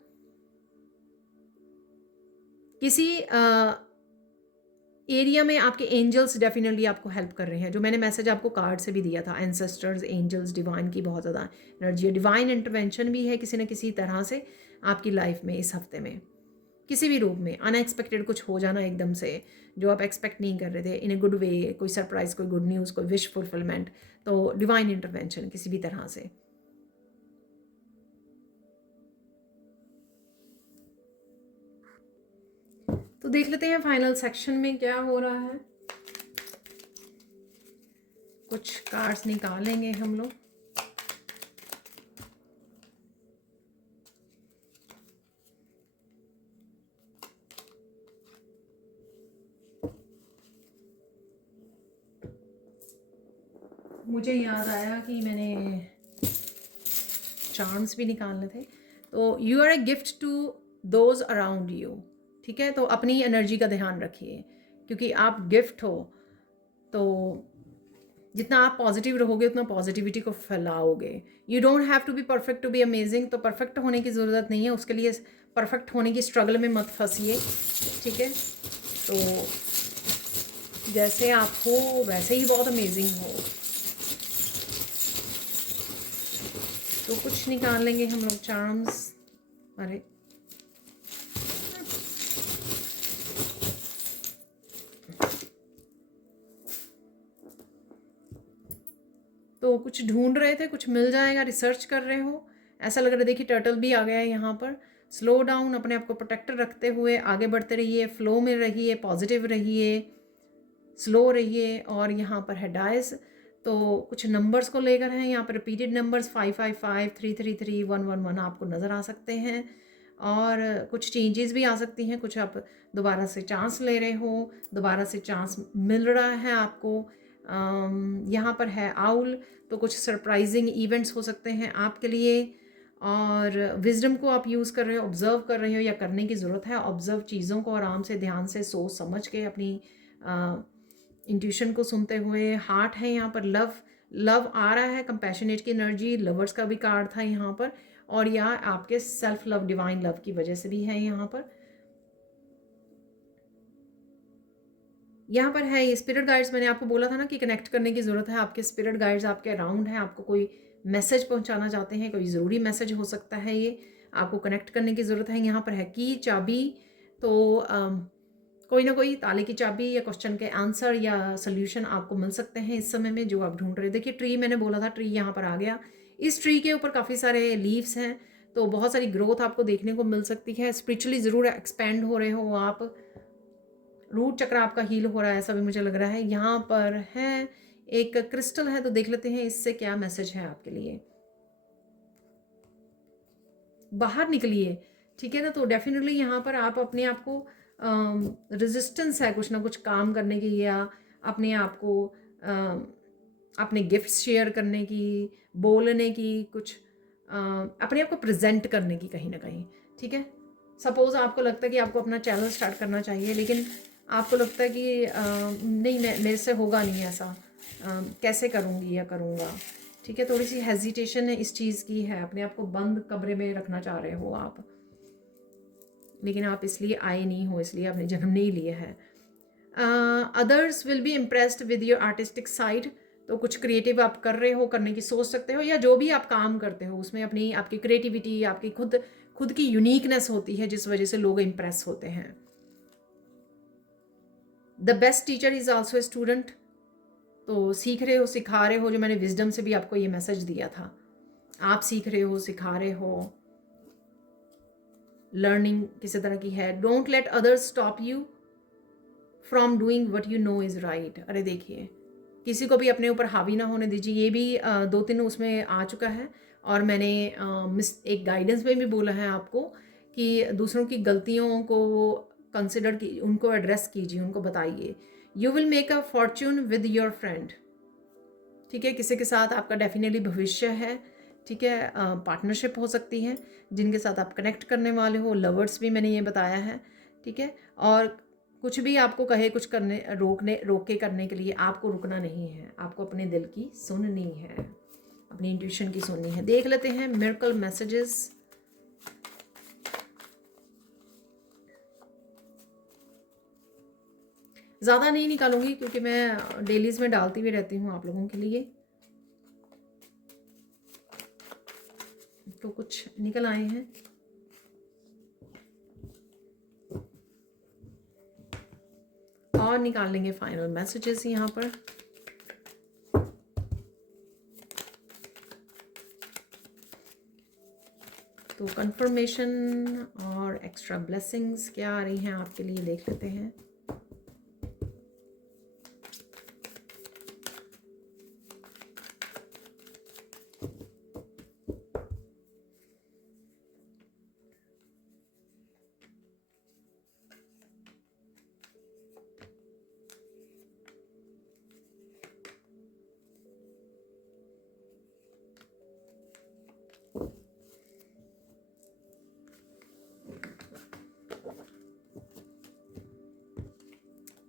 किसी एरिया में आपके एंजल्स डेफिनेटली आपको हेल्प कर रहे हैं, जो मैंने मैसेज आपको कार्ड से भी दिया था, एंसेस्टर्स, एंजल्स, डिवाइन की बहुत ज़्यादा एनर्जी है, डिवाइन इंटरवेंशन भी है किसी न किसी तरह से आपकी लाइफ में इस हफ्ते में, किसी भी रूप में। अनएक्सपेक्टेड कुछ हो जाना एकदम से जो आप एक्सपेक्ट नहीं कर रहे थे, इन ए गुड वे, कोई सरप्राइज, कोई गुड न्यूज़, कोई विश फुलफिलमेंट, तो डिवाइन इंटरवेंशन किसी भी तरह से। तो देख लेते हैं फाइनल सेक्शन में क्या हो रहा है। कुछ कार्ड्स निकालेंगे हम लोग। मुझे याद आया कि मैंने चार्म्स भी निकालने थे। तो you are a gift to those around you, ठीक है। तो अपनी एनर्जी का ध्यान रखिए, क्योंकि आप गिफ्ट हो, तो जितना आप पॉजिटिव रहोगे उतना पॉजिटिविटी को फैलाओगे। You don't have to be perfect to be amazing, तो परफेक्ट होने की ज़रूरत नहीं है, उसके लिए परफेक्ट होने की स्ट्रगल में मत फंसिए, ठीक है। तो जैसे आप हो वैसे ही बहुत अमेजिंग हो। तो कुछ निकाल लेंगे हम लोग चार्म्स। अरे तो कुछ ढूंढ रहे थे, कुछ मिल जाएगा, रिसर्च कर रहे हो, ऐसा लग रहा है। देखिए टर्टल भी आ गया है यहाँ पर। स्लो डाउन, अपने आप को प्रोटेक्ट रखते हुए आगे बढ़ते रहिए, फ्लो में रहिए, पॉजिटिव रहिए, स्लो रहिए। और यहाँ पर है डाइस, तो कुछ नंबर्स को लेकर हैं यहाँ पर, रिपीटेड नंबर्स 555, 333, 111 आपको नज़र आ सकते हैं। और कुछ चेंजेस भी आ सकती हैं, कुछ आप दोबारा से चांस ले रहे हो, दोबारा से चांस मिल रहा है आपको। यहाँ पर है आउल, तो कुछ सरप्राइजिंग इवेंट्स हो सकते हैं आपके लिए। और विजडम को आप यूज़ कर रहे हो, ऑब्जर्व कर रहे हो, या करने की ज़रूरत है। ऑब्जर्व चीज़ों को आराम से ध्यान से सोच समझ के अपनी इंट्यूशन को सुनते हुए। हार्ट है यहाँ पर, लव लव आ रहा है, कंपैशनेट की एनर्जी, लवर्स का भी कार्ड था यहाँ पर। और यह आपके सेल्फ लव, डिवाइन लव की वजह से भी है यहाँ पर। यहाँ पर है ये स्पिरिट गाइड्स, मैंने आपको बोला था ना कि कनेक्ट करने की ज़रूरत है। आपके स्पिरिट गाइड्स आपके अराउंड हैं, आपको कोई मैसेज पहुँचाना चाहते हैं, कोई ज़रूरी मैसेज हो सकता है, ये आपको कनेक्ट करने की ज़रूरत है। यहाँ पर है की, चाबी, तो कोई ना कोई ताले की चाबी या क्वेश्चन के आंसर या सोल्यूशन आपको मिल सकते हैं इस समय में जो आप ढूंढ रहे हैं। देखिए ट्री, मैंने बोला था ट्री यहाँ पर आ गया। इस ट्री के ऊपर काफ़ी सारे लीव्स हैं, तो बहुत सारी ग्रोथ आपको देखने को मिल सकती है। स्पिरिचुअली ज़रूर एक्सपेंड हो रहे हो आप, रूट चक्र आपका हील हो रहा है, ऐसा भी मुझे लग रहा है। यहाँ पर है एक क्रिस्टल है, तो देख लेते हैं इससे क्या मैसेज है आपके लिए। बाहर निकलिए, ठीक है ना। तो डेफिनेटली यहाँ पर आप अपने आप को रेजिस्टेंस है कुछ ना कुछ काम करने की, या अपने आप को अपने गिफ्ट्स शेयर करने की, बोलने की, कुछ अपने आप को प्रेजेंट करने की कहीं ना कहीं, ठीक है। सपोज़ आपको लगता है कि आपको अपना चैनल स्टार्ट करना चाहिए, लेकिन आपको लगता है कि नहीं, मेरे से होगा नहीं ऐसा, कैसे करूँगी या करूँगा, ठीक है। थोड़ी सी हेजिटेशन है इस चीज़ की है, अपने आप को बंद कमरे में रखना चाह रहे हो आप, लेकिन आप इसलिए आए नहीं हो, इसलिए आपने जन्म नहीं लिया है। Others will be impressed with your artistic side, तो कुछ क्रिएटिव आप कर रहे हो, करने की सोच सकते हो, या जो भी आप काम करते हो उसमें अपनी आपकी क्रिएटिविटी, आपकी खुद की यूनिकनेस होती है, जिस वजह से लोग इम्प्रेस होते हैं। The best teacher is also a student, तो सीख रहे हो, सिखा रहे हो, जो मैंने विजडम से भी आपको ये मैसेज दिया था। आप सीख रहे हो, सिखा रहे हो, लर्निंग किसी तरह की है। Don't let others stop you from doing what you know is right. अरे देखिए, किसी को भी अपने ऊपर हावी ना होने दीजिए, ये भी 2-3 उसमें आ चुका है। और मैंने एक गाइडेंस में भी बोला है आपको कि दूसरों की गलतियों को कंसिडर की, उनको एड्रेस कीजिए, उनको बताइए। You will make a Fortune with your friend, ठीक है। किसी के साथ आपका डेफिनेटली भविष्य है, ठीक है। पार्टनरशिप हो सकती है जिनके साथ आप कनेक्ट करने वाले हो। लवर्स भी मैंने ये बताया है, ठीक है। और कुछ भी आपको कहे कुछ करने, रोक के करने के लिए आपको रुकना नहीं है, आपको अपने दिल की सुननी है, अपनी इंट्यूशन की सुननी है। देख लेते हैं मिरेकल मैसेजेस। ज़्यादा नहीं निकालूंगी क्योंकि मैं डेलीज में डालती भी रहती हूँ आप लोगों के लिए, तो कुछ निकल आए हैं। और निकाल लेंगे फाइनल मैसेजेस यहाँ पर। तो कंफर्मेशन और एक्स्ट्रा ब्लेसिंग्स क्या आ रही हैं आपके लिए, देख लेते हैं।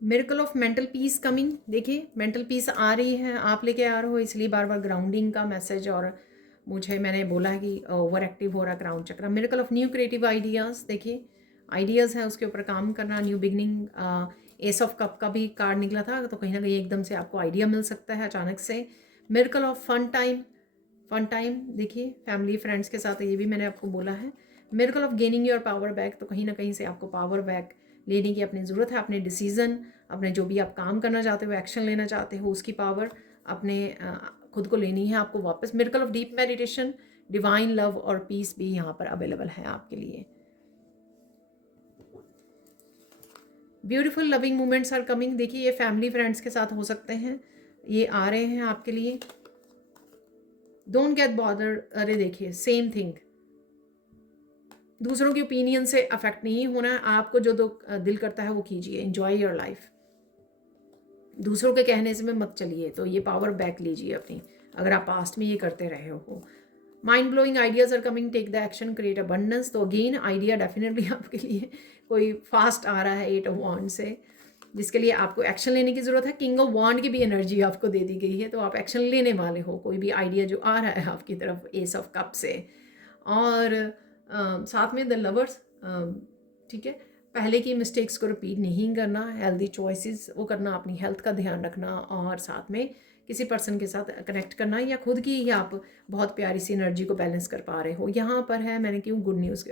Miracle of mental peace coming, देखिए मेंटल पीस आ रही है, आप लेके आ रहे हो, इसलिए बार बार ग्राउंडिंग का मैसेज। और मैंने बोला है कि ओवर एक्टिव हो रहा ग्राउंड चक्र। Miracle of new creative ideas, देखिए आइडियाज़ हैं, उसके ऊपर काम करना, new beginning. S of cup का भी कार्ड निकला था, तो कहीं ना कहीं एकदम से आपको आइडिया मिल सकता है अचानक से। मिरेकल ऑफ फन टाइम, देखिए फैमिली फ्रेंड्स के साथ, ये भी मैंने आपको बोला है। Miracle of gaining your power back, तो कहीं ना कहीं से आपको पावर बैक लेने की अपनी ज़रूरत है, अपने डिसीज़न, अपने जो भी आप काम करना चाहते हो, एक्शन लेना चाहते हो, उसकी पावर अपने खुद को लेनी है आपको वापस। Miracle of deep meditation, divine love और पीस भी यहाँ पर अवेलेबल है आपके लिए। Beautiful loving moments are coming, देखिए ये फैमिली फ्रेंड्स के साथ हो सकते हैं, ये आ रहे हैं आपके लिए। Don't get bother. अरे देखिए सेम थिंग, दूसरों के ओपिनियन से अफेक्ट नहीं होना है आपको, जो दिल करता है वो कीजिए, एंजॉय योर लाइफ। दूसरों के कहने से में मत चलिए। तो ये पावर बैक लीजिए अपनी, अगर आप पास्ट में ये करते रहे हो। Mind blowing ideas are coming, take the action, create abundance. तो अगेन आइडिया डेफिनेटली आपके लिए कोई फास्ट आ रहा है 8 ऑफ वॉन्ड से, जिसके लिए आपको एक्शन लेने की ज़रूरत है। किंग ऑफ वॉन्ड की भी एनर्जी आपको दे दी गई है, तो आप एक्शन लेने वाले हो। कोई भी आइडिया जो आ रहा है आपकी तरफ एस ऑफ कप से, और साथ में द लवर्स, ठीक है। पहले की मिस्टेक्स को रिपीट नहीं करना, हेल्दी चॉइसेस वो करना, अपनी हेल्थ का ध्यान रखना, और साथ में किसी पर्सन के साथ कनेक्ट करना, या खुद की ही आप बहुत प्यारी सी एनर्जी को बैलेंस कर पा रहे हो। यहाँ पर है, मैंने क्यों गुड न्यूज़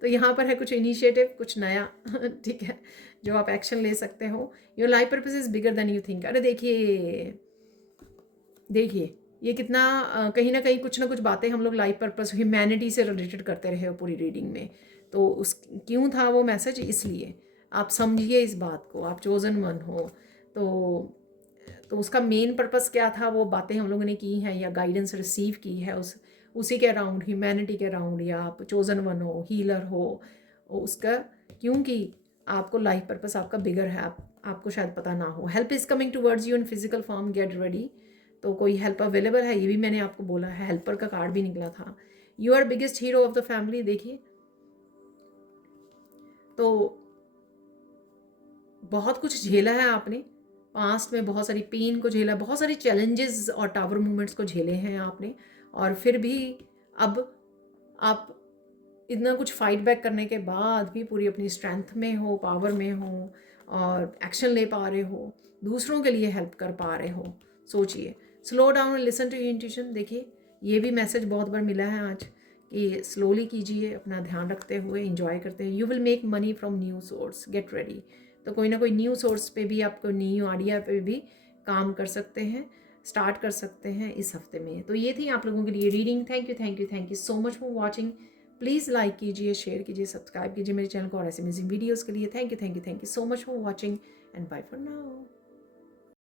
तो यहाँ पर है कुछ इनिशिएटिव, कुछ नया ठीक है, जो आप एक्शन ले सकते हो। Your life purpose is bigger than you think. अरे देखिए देखिए ये कितना कहीं ना कहीं कुछ ना कुछ बातें हम लोग लाइफ पर्पस ह्यूमैनिटी से रिलेटेड करते रहे हो पूरी रीडिंग में। तो उस क्यों था वो मैसेज, इसलिए आप समझिए इस बात को, आप चोजन वन हो। तो उसका मेन पर्पस क्या था, वो बातें हम लोगों ने की हैं या गाइडेंस रिसीव की है उसी के अराउंड, ह्यूमैनिटी के अराउंड, या आप चोजन वन हो, हीलर हो उसका, क्योंकि आपको लाइफ पर्पस आपका बिगर है, आपको शायद पता ना हो। Help is coming towards you in physical form, get ready. तो कोई हेल्प अवेलेबल है, ये भी मैंने आपको बोला है, हेल्पर का कार्ड भी निकला था। You are biggest hero of the family. देखिए तो बहुत कुछ झेला है आपने पास्ट में, बहुत सारी पेन को झेला, बहुत सारी चैलेंजेस और टावर मूवमेंट्स को झेले हैं आपने, और फिर भी अब आप इतना कुछ फाइट बैक करने के बाद भी पूरी अपनी स्ट्रेंथ में हो, पावर में हो, और एक्शन ले पा रहे हो, दूसरों के लिए हेल्प कर पा रहे हो। सोचिए, slow down and listen to your intuition. देखिए ये भी मैसेज बहुत बार मिला है आज कि स्लोली कीजिए, अपना ध्यान रखते हुए, इंजॉय करते हुए। You will make money from new source, get ready. तो कोई ना कोई न्यू सोर्स पे भी, आपको न्यू आइडिया पे भी काम कर सकते हैं, स्टार्ट कर सकते हैं इस हफ्ते में। तो ये थी आप लोगों के लिए reading. Thank you so much for watching. Please like कीजिए, शेयर कीजिए, सब्सक्राइब कीजिए मेरे चैनल को और ऐसे अमेजिंग वीडियोज़ के लिए। Thank you so much for watching and bye for now.